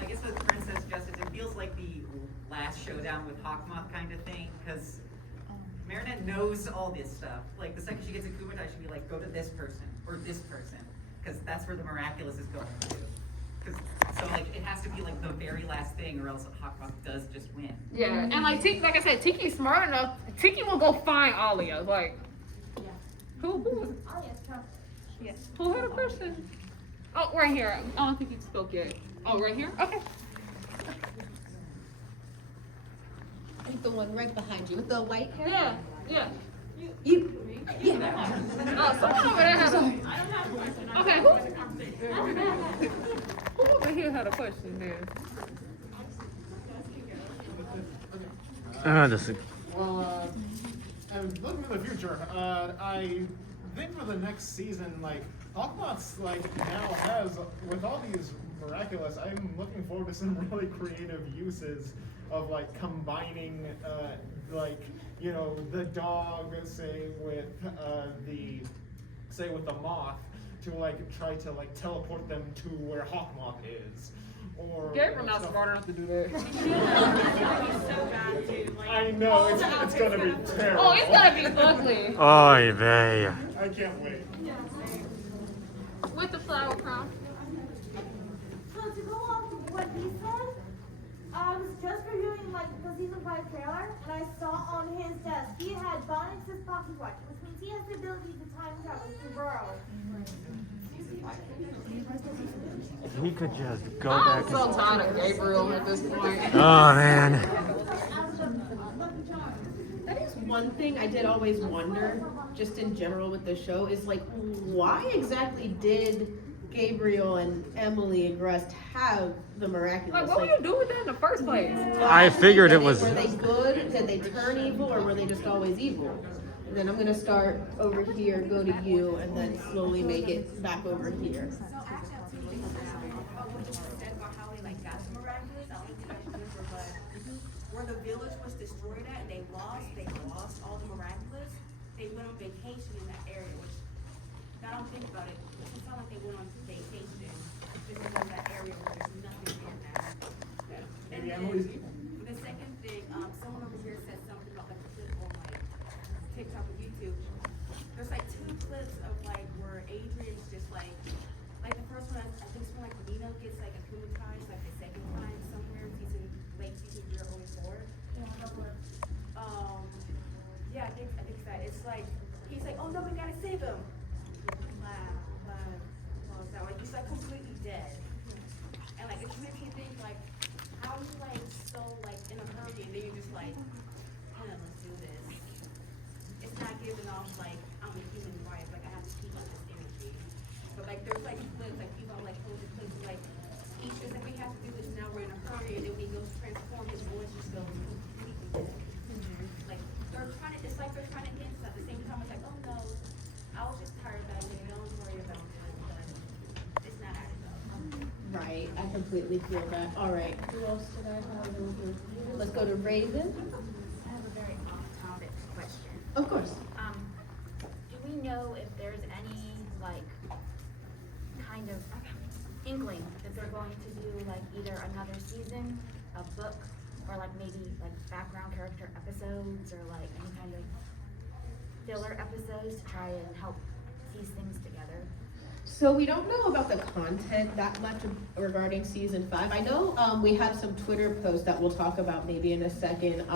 I guess with Princess Justice, it feels like the last showdown with Hawkmoth kind of thing, because Marinette knows all this stuff. Like, the second she gets akumatized, she'll be like, go to this person, or this person, because that's where the miraculous is going to. So, like, it has to be, like, the very last thing, or else Hawkmoth does just win. Yeah, and like Tiki, like I said, Tiki's smart enough. Tiki will go find Alia. Like, who was it? Yes. Who had a question? Oh, right here. I don't think you spoke yet. Oh, right here? Okay. I think the one right behind you with the white hair. Yeah, yeah. You. Yeah. Oh, someone over there had a. Okay, who over here had a question then? This is. Well, and looking to the future, I think for the next season, like, Hawkmoth's, like, now has, with all these miraculous, I'm looking forward to some really creative uses of, like, combining, like, you know, the dog, say, with the moth, to, like, try to, like, teleport them to where Hawkmoth is. Or Gabriel's not smart enough to do that. I know, it's gonna be terrible. Oh, it's gonna be ugly. Oy vey. I can't wait. With the flower crown. So to go off of what he said, I was just reviewing like the season 5 trailer, and I saw on his desk he had Bonix's pocket watch, which means he has the ability to time travel through Burrow. We could just go I'm back. so tired of Gabriel at this point. Oh man. That is one thing I did always wonder, just in general with the show, is like, why exactly did Gabriel and Emily and Rust have the miraculous? Like, what were you doing with that in the first place? I figured it was. Were they good? Did they turn evil, or were they just always evil? And then I'm gonna start over here, go to you, and then slowly make it back over here. Where the village was destroyed at and they lost all the miraculous, they went on vacation in that area, which, now I don't think about it, it doesn't sound like they went on vacation. This is in that area where there's nothing there now. And then, the second thing, someone over here said something about like a clip on like TikTok or YouTube. There's like 2 clips of like where Adrian's just like the first one, I think it's when like Nino gets like akumatized like the second time somewhere, late season 3 or early 4. Yeah, I think that it's like he's like, oh no, we gotta save him. Well, that like he's like completely dead, and like it just makes me think like, how you like so like in a hurry and then you're just like, let's do this. It's not giving off like I'm a human wife, like I have to keep up this energy. But like there's like clips, like people like hold the clips, like he's just like we have to do this now. We're in a hurry, and then when he goes to transform, his voice just goes completely dead. Like they're trying to, it's like they're trying to hint at the same time. It's like, oh no, I was just tired that day. Don't worry about it. But it's not adding up. Right, I completely feel that. All right, who else did I have over? Let's go to Raven. I have a very off-topic question. Of course. Do we know if there's any like kind of inkling that they're going to do like either another season, a book, or like maybe like background character episodes or like any kind of filler episodes to try and help piece things together? So we don't know about the content that much regarding season 5. I know we have some Twitter posts that we'll talk about maybe in a second,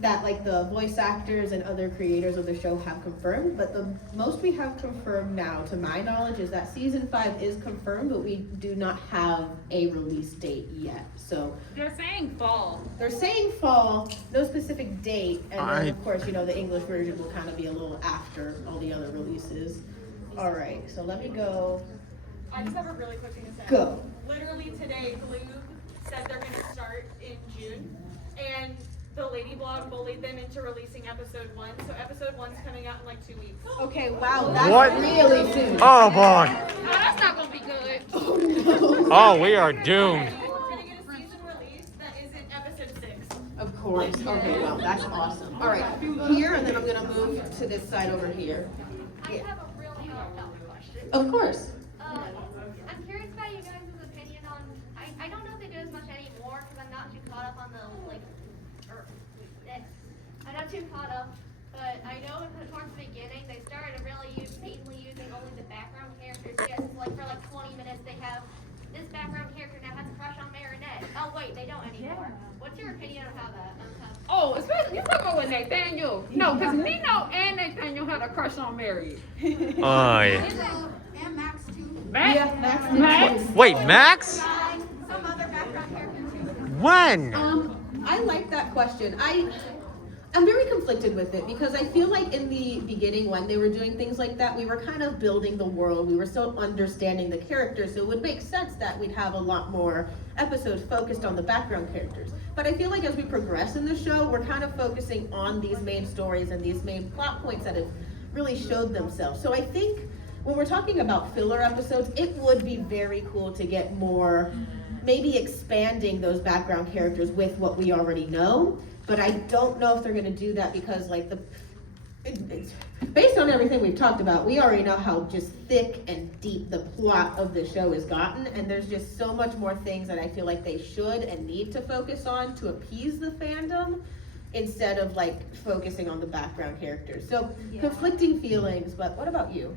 that like the voice actors and other creators of the show have confirmed, but the most we have confirmed now, to my knowledge, is that season 5 is confirmed, but we do not have a release date yet. So They're saying fall. they're saying fall, no specific date, and then of course, you know, the English version will kind of be a little after all the other releases. All right, so let me go. I just have a really quick thing to say. Go. Literally today, Glue said they're going to start in June, and the Ladybug bullied them into releasing episode 1. So episode 1's coming out in like 2 weeks. Okay, wow, that's What? really soon. Oh boy. No, that's not gonna be good. Oh no. Oh, we are doomed. We're going to get a season release that isn't episode 6. Of course. Okay, well, that's awesome. All right, here, and then I'm gonna move to this side over here. I have a really off-topic question. Of course. I'm curious about you guys' opinion on. I don't know if they do as much anymore because I'm not too caught up on the I'm not too caught up, but I know towards the beginning they started really mainly using only the background characters. Yes, like for like 20 minutes they have this background character now has a crush on Marinette. Oh wait, they don't anymore. What's your opinion on how that? Oh, especially you talking about with Nathaniel. No, because Nino and Nathaniel had a crush on Mary. Oh yeah. And Max too. Max? Yeah, Max. Max? Wait, Max? Some other background character too. When? I like that question. I'm very conflicted with it because I feel like in the beginning when they were doing things like that, we were kind of building the world. We were still understanding the characters, so it would make sense that we'd have a lot more episodes focused on the background characters. But I feel like as we progress in the show, we're kind of focusing on these main stories and these main plot points that have really showed themselves. So I think when we're talking about filler episodes, it would be very cool to get more, maybe expanding those background characters with what we already know. But I don't know if they're going to do that because, like, based on everything we've talked about, we already know how just thick and deep the plot of the show has gotten, and there's just so much more things that I feel like they should and need to focus on to appease the fandom instead of, like, focusing on the background characters. So, conflicting feelings, but what about you?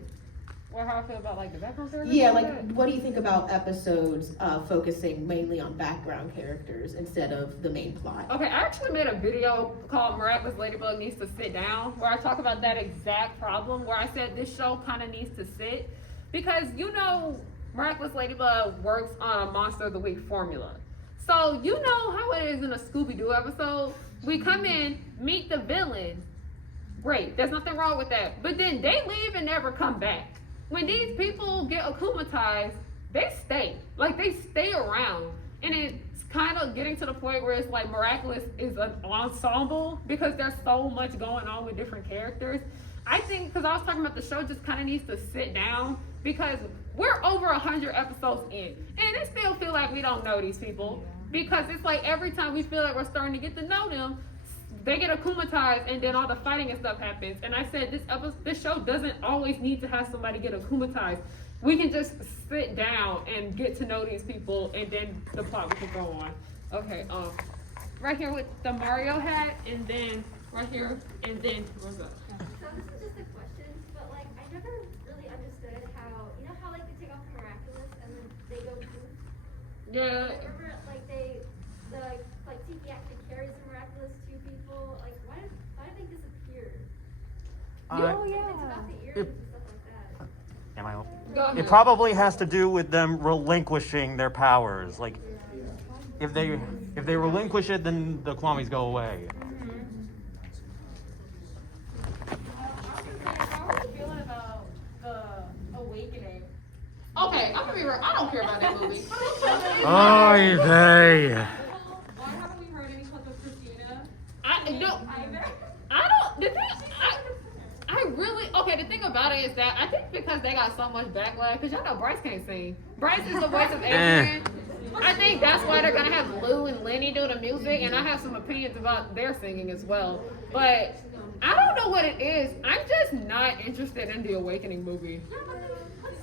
Well, how I feel about like the background characters? Yeah, like, what do you think about episodes focusing mainly on background characters instead of the main plot? Okay, I actually made a video called Miraculous Ladybug Needs to Sit Down, where I talk about that exact problem, where I said this show kind of needs to sit, because you know Miraculous Ladybug works on a Monster of the Week formula. So you know how it is in a Scooby-Doo episode. We come in, meet the villain, great, there's nothing wrong with that, but then they leave and never come back. When these people get akumatized, they stay. Like, they stay around. And it's kind of getting to the point where it's like Miraculous is an ensemble because there's so much going on with different characters. I think, because I was talking about the show just kind of needs to sit down because we're over 100 episodes in. And it still feel like we don't know these people because it's like every time we feel like we're starting to get to know them, they get akumatized and then all the fighting and stuff happens. And I said this show doesn't always need to have somebody get akumatized. We can just sit down and get to know these people and then the plot will go on. Okay, right here with the Mario hat and then right here and then what's up? So this is just a question, but like I never really understood how like they take off the Miraculous and then they go poof. Yeah. I remember like the CP actually carried disappeared? Oh, It's about the earrings and stuff like that. Am I? Go ahead. It probably has to do with them relinquishing their powers. Like, if they relinquish it, then the Kwamis go away. How are you feeling about the Awakening? Okay, I'm gonna be real. I don't care about that movie. Oh, they. Why haven't we heard any clip of Christina? I don't. The thing, I really okay. The thing about it is that I think because they got so much backlash, because y'all know Bryce can't sing. Bryce is the voice of Adrian. I think that's why they're gonna have Lou and Lenny do the music, and I have some opinions about their singing as well. But I don't know what it is. I'm just not interested in the Awakening movie.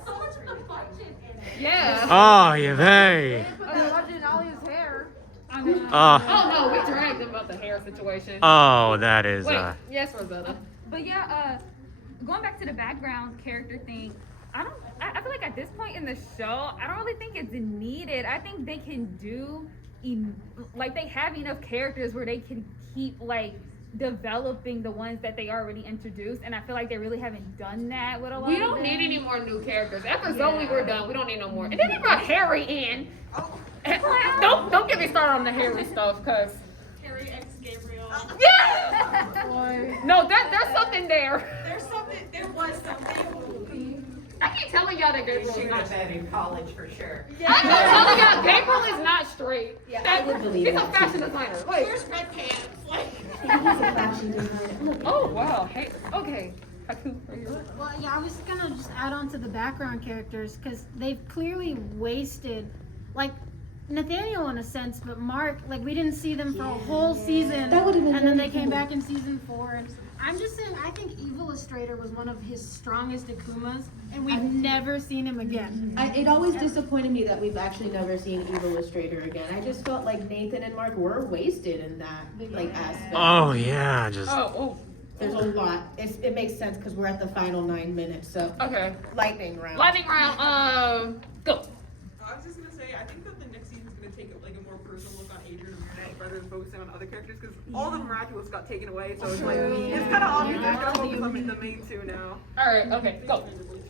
So much reflection in it. Yeah. Oh, they. Watching Alia's hair. Oh no, we dragged them about the hair situation. Oh, that is. Wait, yes, Rosetta. But yeah, going back to the background character thing, I feel like at this point in the show, I don't really think it's needed. I think they can do, like they have enough characters where they can keep like developing the ones that they already introduced, and I feel like they really haven't done that with a lot. We of don't them. need any more new characters. After Zoe, we're done. We don't need no more. And then they brought Harry in. Don't get me started on the Harry stuff, cause. Harry X Gabriel. Yeah. No, there's something there. There was something. I keep telling y'all that Gabriel She is would not have been in college for sure. I keep telling y'all Gabriel is not straight. Yeah, I would believe He's a that, fashion too. designer. Like, Where's red pants? Like. He's a fashion designer. oh wow. Hey, okay. Well, yeah, I was gonna just add on to the background characters because they've clearly wasted, like, Nathaniel in a sense, but Mark, like, we didn't see them for a whole season, That would've been and then very they came cool. back in season 4. And I'm just saying, I think Evil Illustrator was one of his strongest Akumas, and we've never seen him again. It always disappointed me that we've actually never seen Evil Illustrator again. I just felt like Nathan and Mark were wasted in that like aspect. Oh, yeah, just. There's a lot. It makes sense because we're at the final 9 minutes. So Okay. lightning round. Lightning round. Go. I was just gonna say, I think that the next season's gonna take like a more personal look on Adrian and Bennett rather than focusing on other characters because all the miraculous got taken away, so it's like it's kind of obvious they're gonna focus on the main two now. All right. Okay. Go.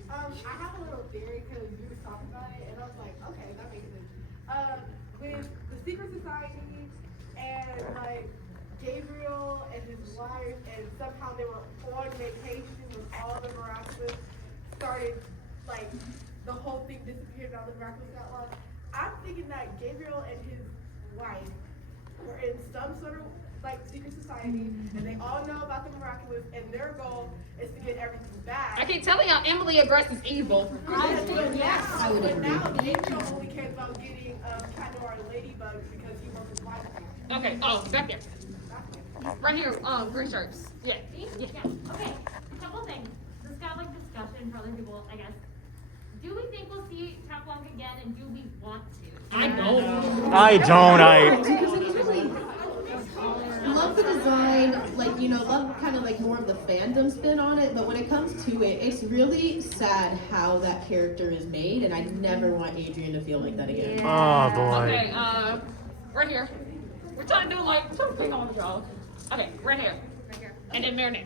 I have a little theory because you were talking about it, and I was like, okay, that makes sense. With the secret society and like Gabriel and his wife, and somehow they were on vacation when all the miraculous started, like the whole thing disappeared and all the miraculous got lost. I'm thinking that Gabriel and his wife were in some sort of like secret society, and they all know about the miraculous, and their goal is to get everything back. I keep telling y'all Emily addresses evil. Yes, I would but agree. now Gabriel only cares about getting Pandora and ladybug because he wants his wife. Okay. Oh, back there. Right here. Green shirts. Yeah. Yeah. Okay. A couple things. This got like discussion for other people, I guess. Do we think we'll see Top Long again, and do we want to? I don't. I don't. Because it's really love the design, like love kind of like more of the fandom spin on it. But when it comes to it, it's really sad how that character is made, and I never want Adrian to feel like that again. Oh, boy. Okay. Right here. We're trying to do like something on y'all. Okay. Right here. Right here. And then Marinette.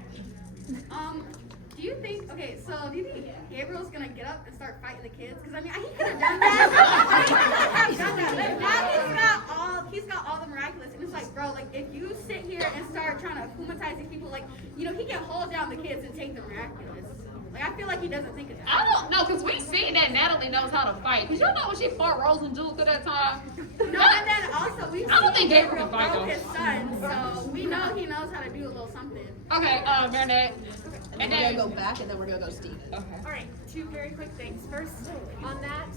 Do you think? Okay, so do you think Gabriel's gonna get up and start fighting the kids? Because I mean, he could have done that. He could have done that. But now he's got all the miraculous, and it's like, bro, like if you sit here and start trying to akumatize these people, like he can hold down the kids and take the miraculous. Like I feel like he doesn't think of that. I don't know, because we seen that Natalie knows how to fight. Because you know when she fought Rose and Jules at that time? No, and then also we I don't think Gabriel Gabriel can fight broke though. his son, so we know he knows how to do a little something. Okay, Marinette. And then we're gonna go back, and then we're gonna go Steve. Okay. All right, two very quick things. First, on that,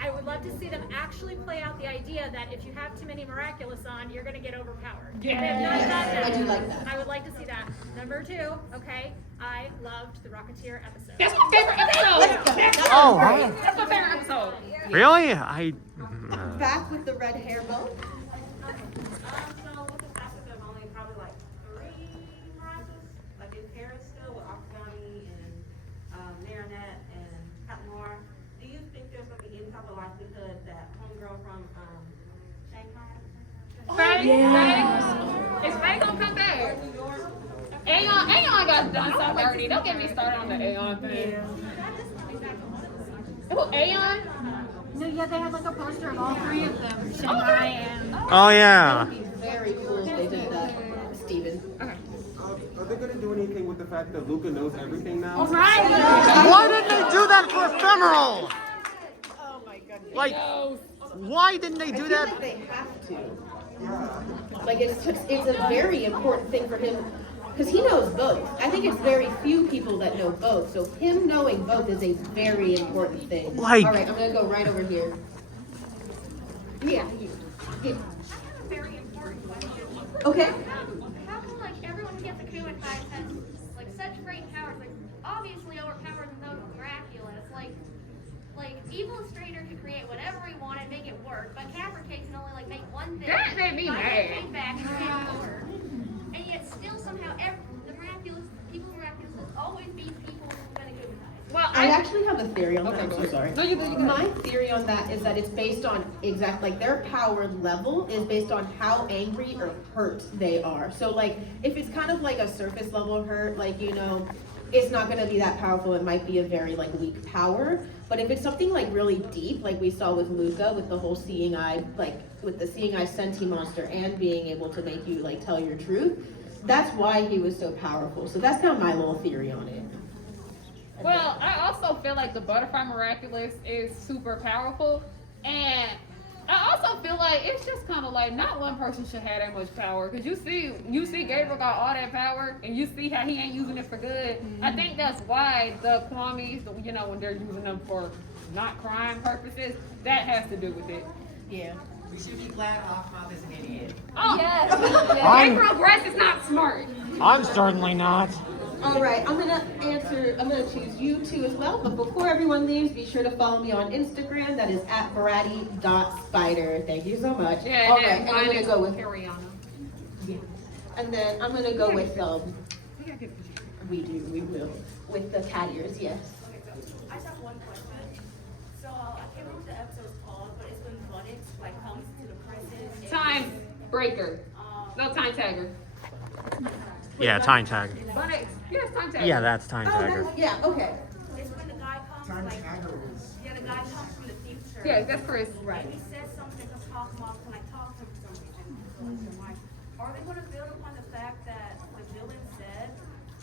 I would love to see them actually play out the idea that if you have too many miraculous on, you're going to get overpowered. Yeah. They have not done that. I do like that. I would like to see that. Number two, okay, I loved the Rocketeer episode. That's my favorite episode. Oh, wow. That's my favorite episode. Really? Back with the red hair bow. So with the fact that there's only probably like 3 miraculous, like in Paris still with Octagani and Marinette and Patmore, do you think there's gonna be any type of likelihood that homegirl from Shanghai? Faye? Is Faye gonna come back? New York? Aeon Aeon got done so dirty. Don't get me started on the Aeon thing. Who, Aeon? No, yeah, they had like a poster of all three of them, Shanghai and. Oh yeah. Very cool if they did that, Steven. Are they gonna do anything with the fact that Luca knows everything now? Right. Why didn't they do that for Ephemeral? Oh my goodness. Like, why didn't they do I feel that? like they have to. Like it's a very important thing for him because he knows both. I think it's very few people that know both. So him knowing both is a very important thing. Like- all right, I'm gonna go right over here. Yeah. Very important question. Okay. How come like everyone who gets a Kumite has like such great powers, like obviously overpowered and those miraculous, like Evil Illustrator could create whatever he wanted, make it work, but Capricorn can only like make one thing. That made me find mad. the thing back and make it work. And yet still somehow the miraculous people miraculous always beat people who've been a Kumite. Well, I actually have a theory on that. Okay, I'm go so ahead. sorry. No, you go. My theory on that is that it's based on like their power level is based on how angry or hurt they are. So like if it's kind of like a surface level hurt, like it's not gonna be that powerful. It might be a very like weak power. But if it's something like really deep, like we saw with Luca, with the whole seeing eye, like with the seeing eye senti monster and being able to make you like tell your truth, that's why he was so powerful. So that's kind of my little theory on it. Well, I also feel like the Butterfly Miraculous is super powerful, and I also feel like it's just kind of like not one person should have that much power, because you see Gabriel got all that power, and you see how he ain't using it for good. I think that's why the Kwamis, when they're using them for not crime purposes, that has to do with it. Yeah. We should be glad Hawkmouth is an idiot. Oh, Yes. Gabriel Grass is not smart. I'm certainly not. All right, I'm gonna choose you two as well. But before everyone leaves, be sure to follow me on Instagram. That is at Bratty.Spider. Thank you so much. Yeah, All and right, and I'm gonna go with Harriyanna. yeah. And then I'm gonna go with we will with the cat ears. Yes. I just have one question. So I can't remember what the episode's called, but it's when Buttocks like comes to the present. Time breaker. No, time tagger. Yeah, time tag. Buttocks. Yes, time tagger. Yeah, that's time tagger. Yeah. Okay. It's when the guy comes Time like tagger is. yeah, the guy comes from the future. Yeah, that's Chris. Right. And he says something because Hawkmoth can like talk to him for some reason. I'm like, are they gonna build upon the fact that the villain said,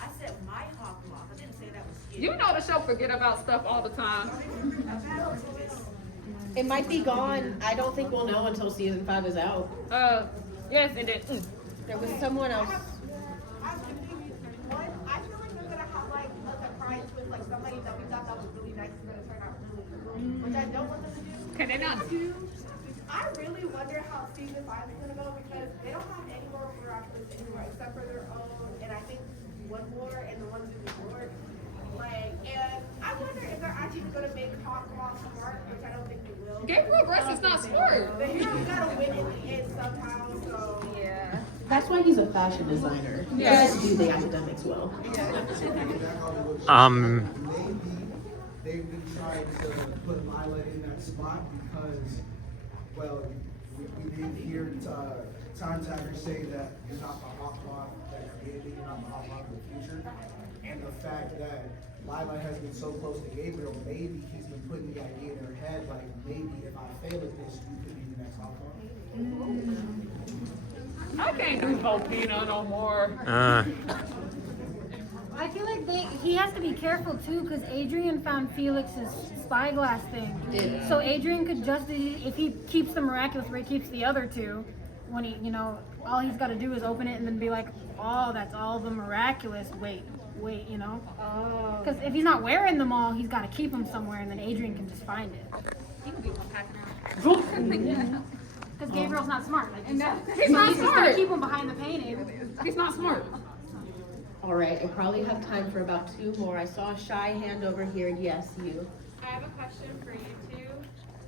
I said my Hawkmoth, I didn't say that was you. You know the show forget about stuff all the time. It might be gone. I don't think we'll know until season 5 is out. Yes, and then There was someone else. I'm confused. One, I feel like they're gonna have like a surprise with like somebody that we thought that was really nice is gonna turn out really cool, which I don't want them to do. Can they not? Two, I really wonder how season 5 is gonna go because they don't have any more miraculous anymore except for their own, and I think one more and the ones in New York. Like, and I wonder if they're actually gonna make Hawkmoth smart, which I don't think they will. Gabriel Grass is not smart. The hero's gotta win in the end somehow, so Yeah. That's why he's a fashion designer. He Yes. does do the academics well. Maybe they've been trying to put Lila in that spot because, well, we did hear Time Tagger say that you're not the Hawkmoth that created it, you're not the Hawkmoth of the future. And the fact that Lila has been so close to Gabriel, maybe he's been putting the idea in her head, like, maybe if I fail at this, you could be the next Hawkmoth. I can't do Volcano no more. I feel like he has to be careful too, because Adrian found Felix's spyglass thing. Yeah. So Adrian could just, if he keeps the miraculous where he keeps the other two, when he, all he's got to do is open it and then be like, oh, that's all the miraculous. Wait, Oh. Because if he's not wearing them all, he's got to keep them somewhere, and then Adrian can just find it. He could be one packing out. Because Gabriel's not smart. Like you said. He's not He's just smart. gonna keep him behind the painting. He's not smart. All right, I probably have time for about 2 more. I saw a shy hand over here. Yes, you. I have a question for you two.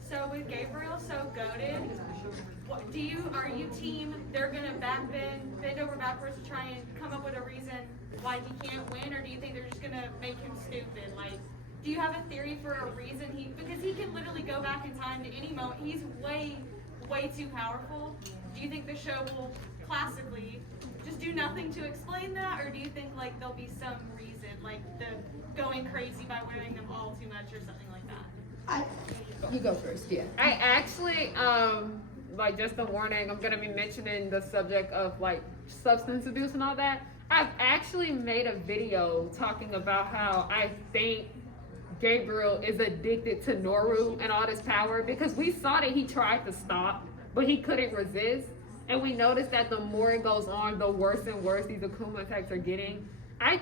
So with Gabriel so goated, are you team they're gonna bend over backwards to try and come up with a reason why he can't win, or do you think they're just gonna make him stupid? Like, do you have a theory for a reason because he can literally go back in time to any moment. He's way way too powerful? Do you think the show will classically just do nothing to explain that, or do you think like there'll be some reason, like the going crazy by wearing them all too much or something like that? You go first, yeah. I actually, like just a warning, I'm gonna be mentioning the subject of like substance abuse and all that. I've actually made a video talking about how I think Gabriel is addicted to Noru and all this power, because we saw that he tried to stop, but he couldn't resist. And we noticed that the more it goes on, the worse and worse these Akuma attacks are getting. I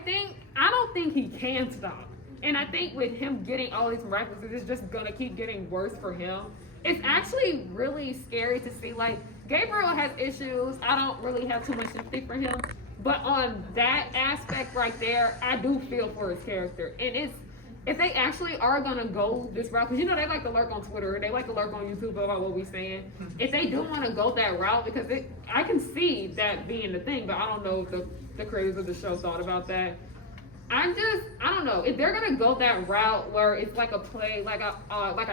don't think he can stop. And I think with him getting all these miraculous, it's just gonna keep getting worse for him. It's actually really scary to see, like, Gabriel has issues. I don't really have too much sympathy for him. But on that aspect right there, I do feel for his character. And if they actually are gonna go this route, because you know they like to lurk on Twitter, they like to lurk on YouTube about what we're saying. If they do want to go that route, because I can see that being the thing, but I don't know if the creators of the show thought about that. I don't know if they're gonna go that route where it's like a play, like an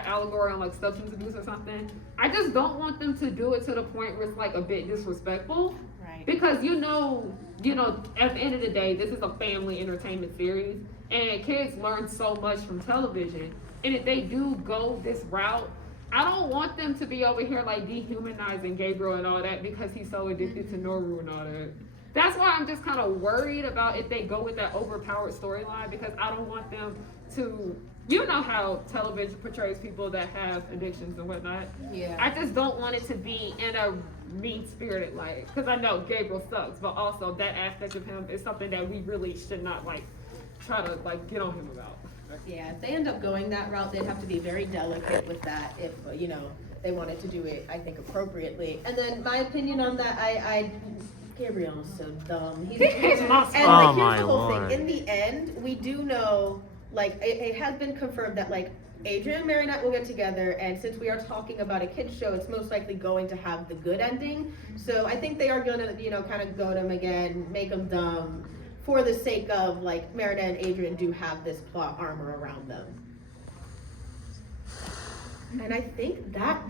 allegory on like substance abuse or something. I just don't want them to do it to the point where it's like a bit disrespectful. Right. Because you know, at the end of the day, this is a family entertainment series, and kids learn so much from television. And if they do go this route, I don't want them to be over here like dehumanizing Gabriel and all that because he's so addicted to Noru and all that. That's why I'm just kind of worried about if they go with that overpowered storyline, because I don't want them to, you know how television portrays people that have addictions and whatnot. Yeah. I just don't want it to be in a mean-spirited light, because I know Gabriel sucks, but also that aspect of him is something that we really should not like try to like get on him about. Yeah, if they end up going that route, they'd have to be very delicate with that if, they wanted to do it, I think, appropriately. And then my opinion on that, Gabriel is so dumb. He's not smart. And here's the whole thing. In the end, we do know, like, it has been confirmed that, like, Adrian and Marinette will get together, and since we are talking about a kid's show, it's most likely going to have the good ending. So I think they are gonna, kind of goad him again, make him dumb, for the sake of, like, Marinette and Adrian do have this plot armor around them. And I think that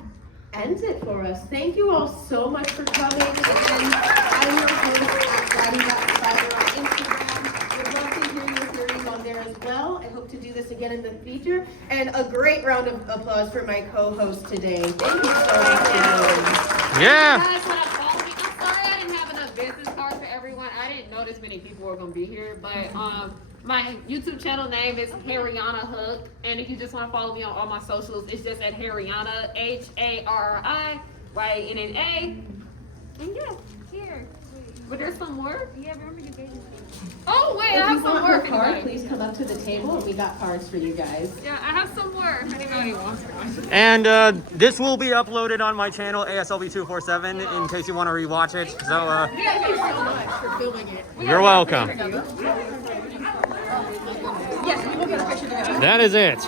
ends it for us. Thank you all so much for coming. And I'm your host at Bratty.Spider on Instagram. Would love to hear your theories on there as well. I hope to do this again in the future. And a great round of applause for my co-host today. Thank you so much. Yeah. I'm sorry I didn't have enough business cards for everyone. I didn't know this many people were gonna be here, but my YouTube channel name is Harriyanna Hook, and if you just want to follow me on all my socials, it's just at Harriyanna, HARRIYNNA. And yeah, here. But there's some more? Yeah, remember you gave me. Oh wait, If I have you some want more. her card, please come up to the table, and we got cards for you guys. Yeah, I have some more. If anybody wants them. And this will be uploaded on my channel, ASLB247, in case you want to rewatch it. So, Thank you so much for filming it. you're welcome. Yes, we will get a picture together. That is it.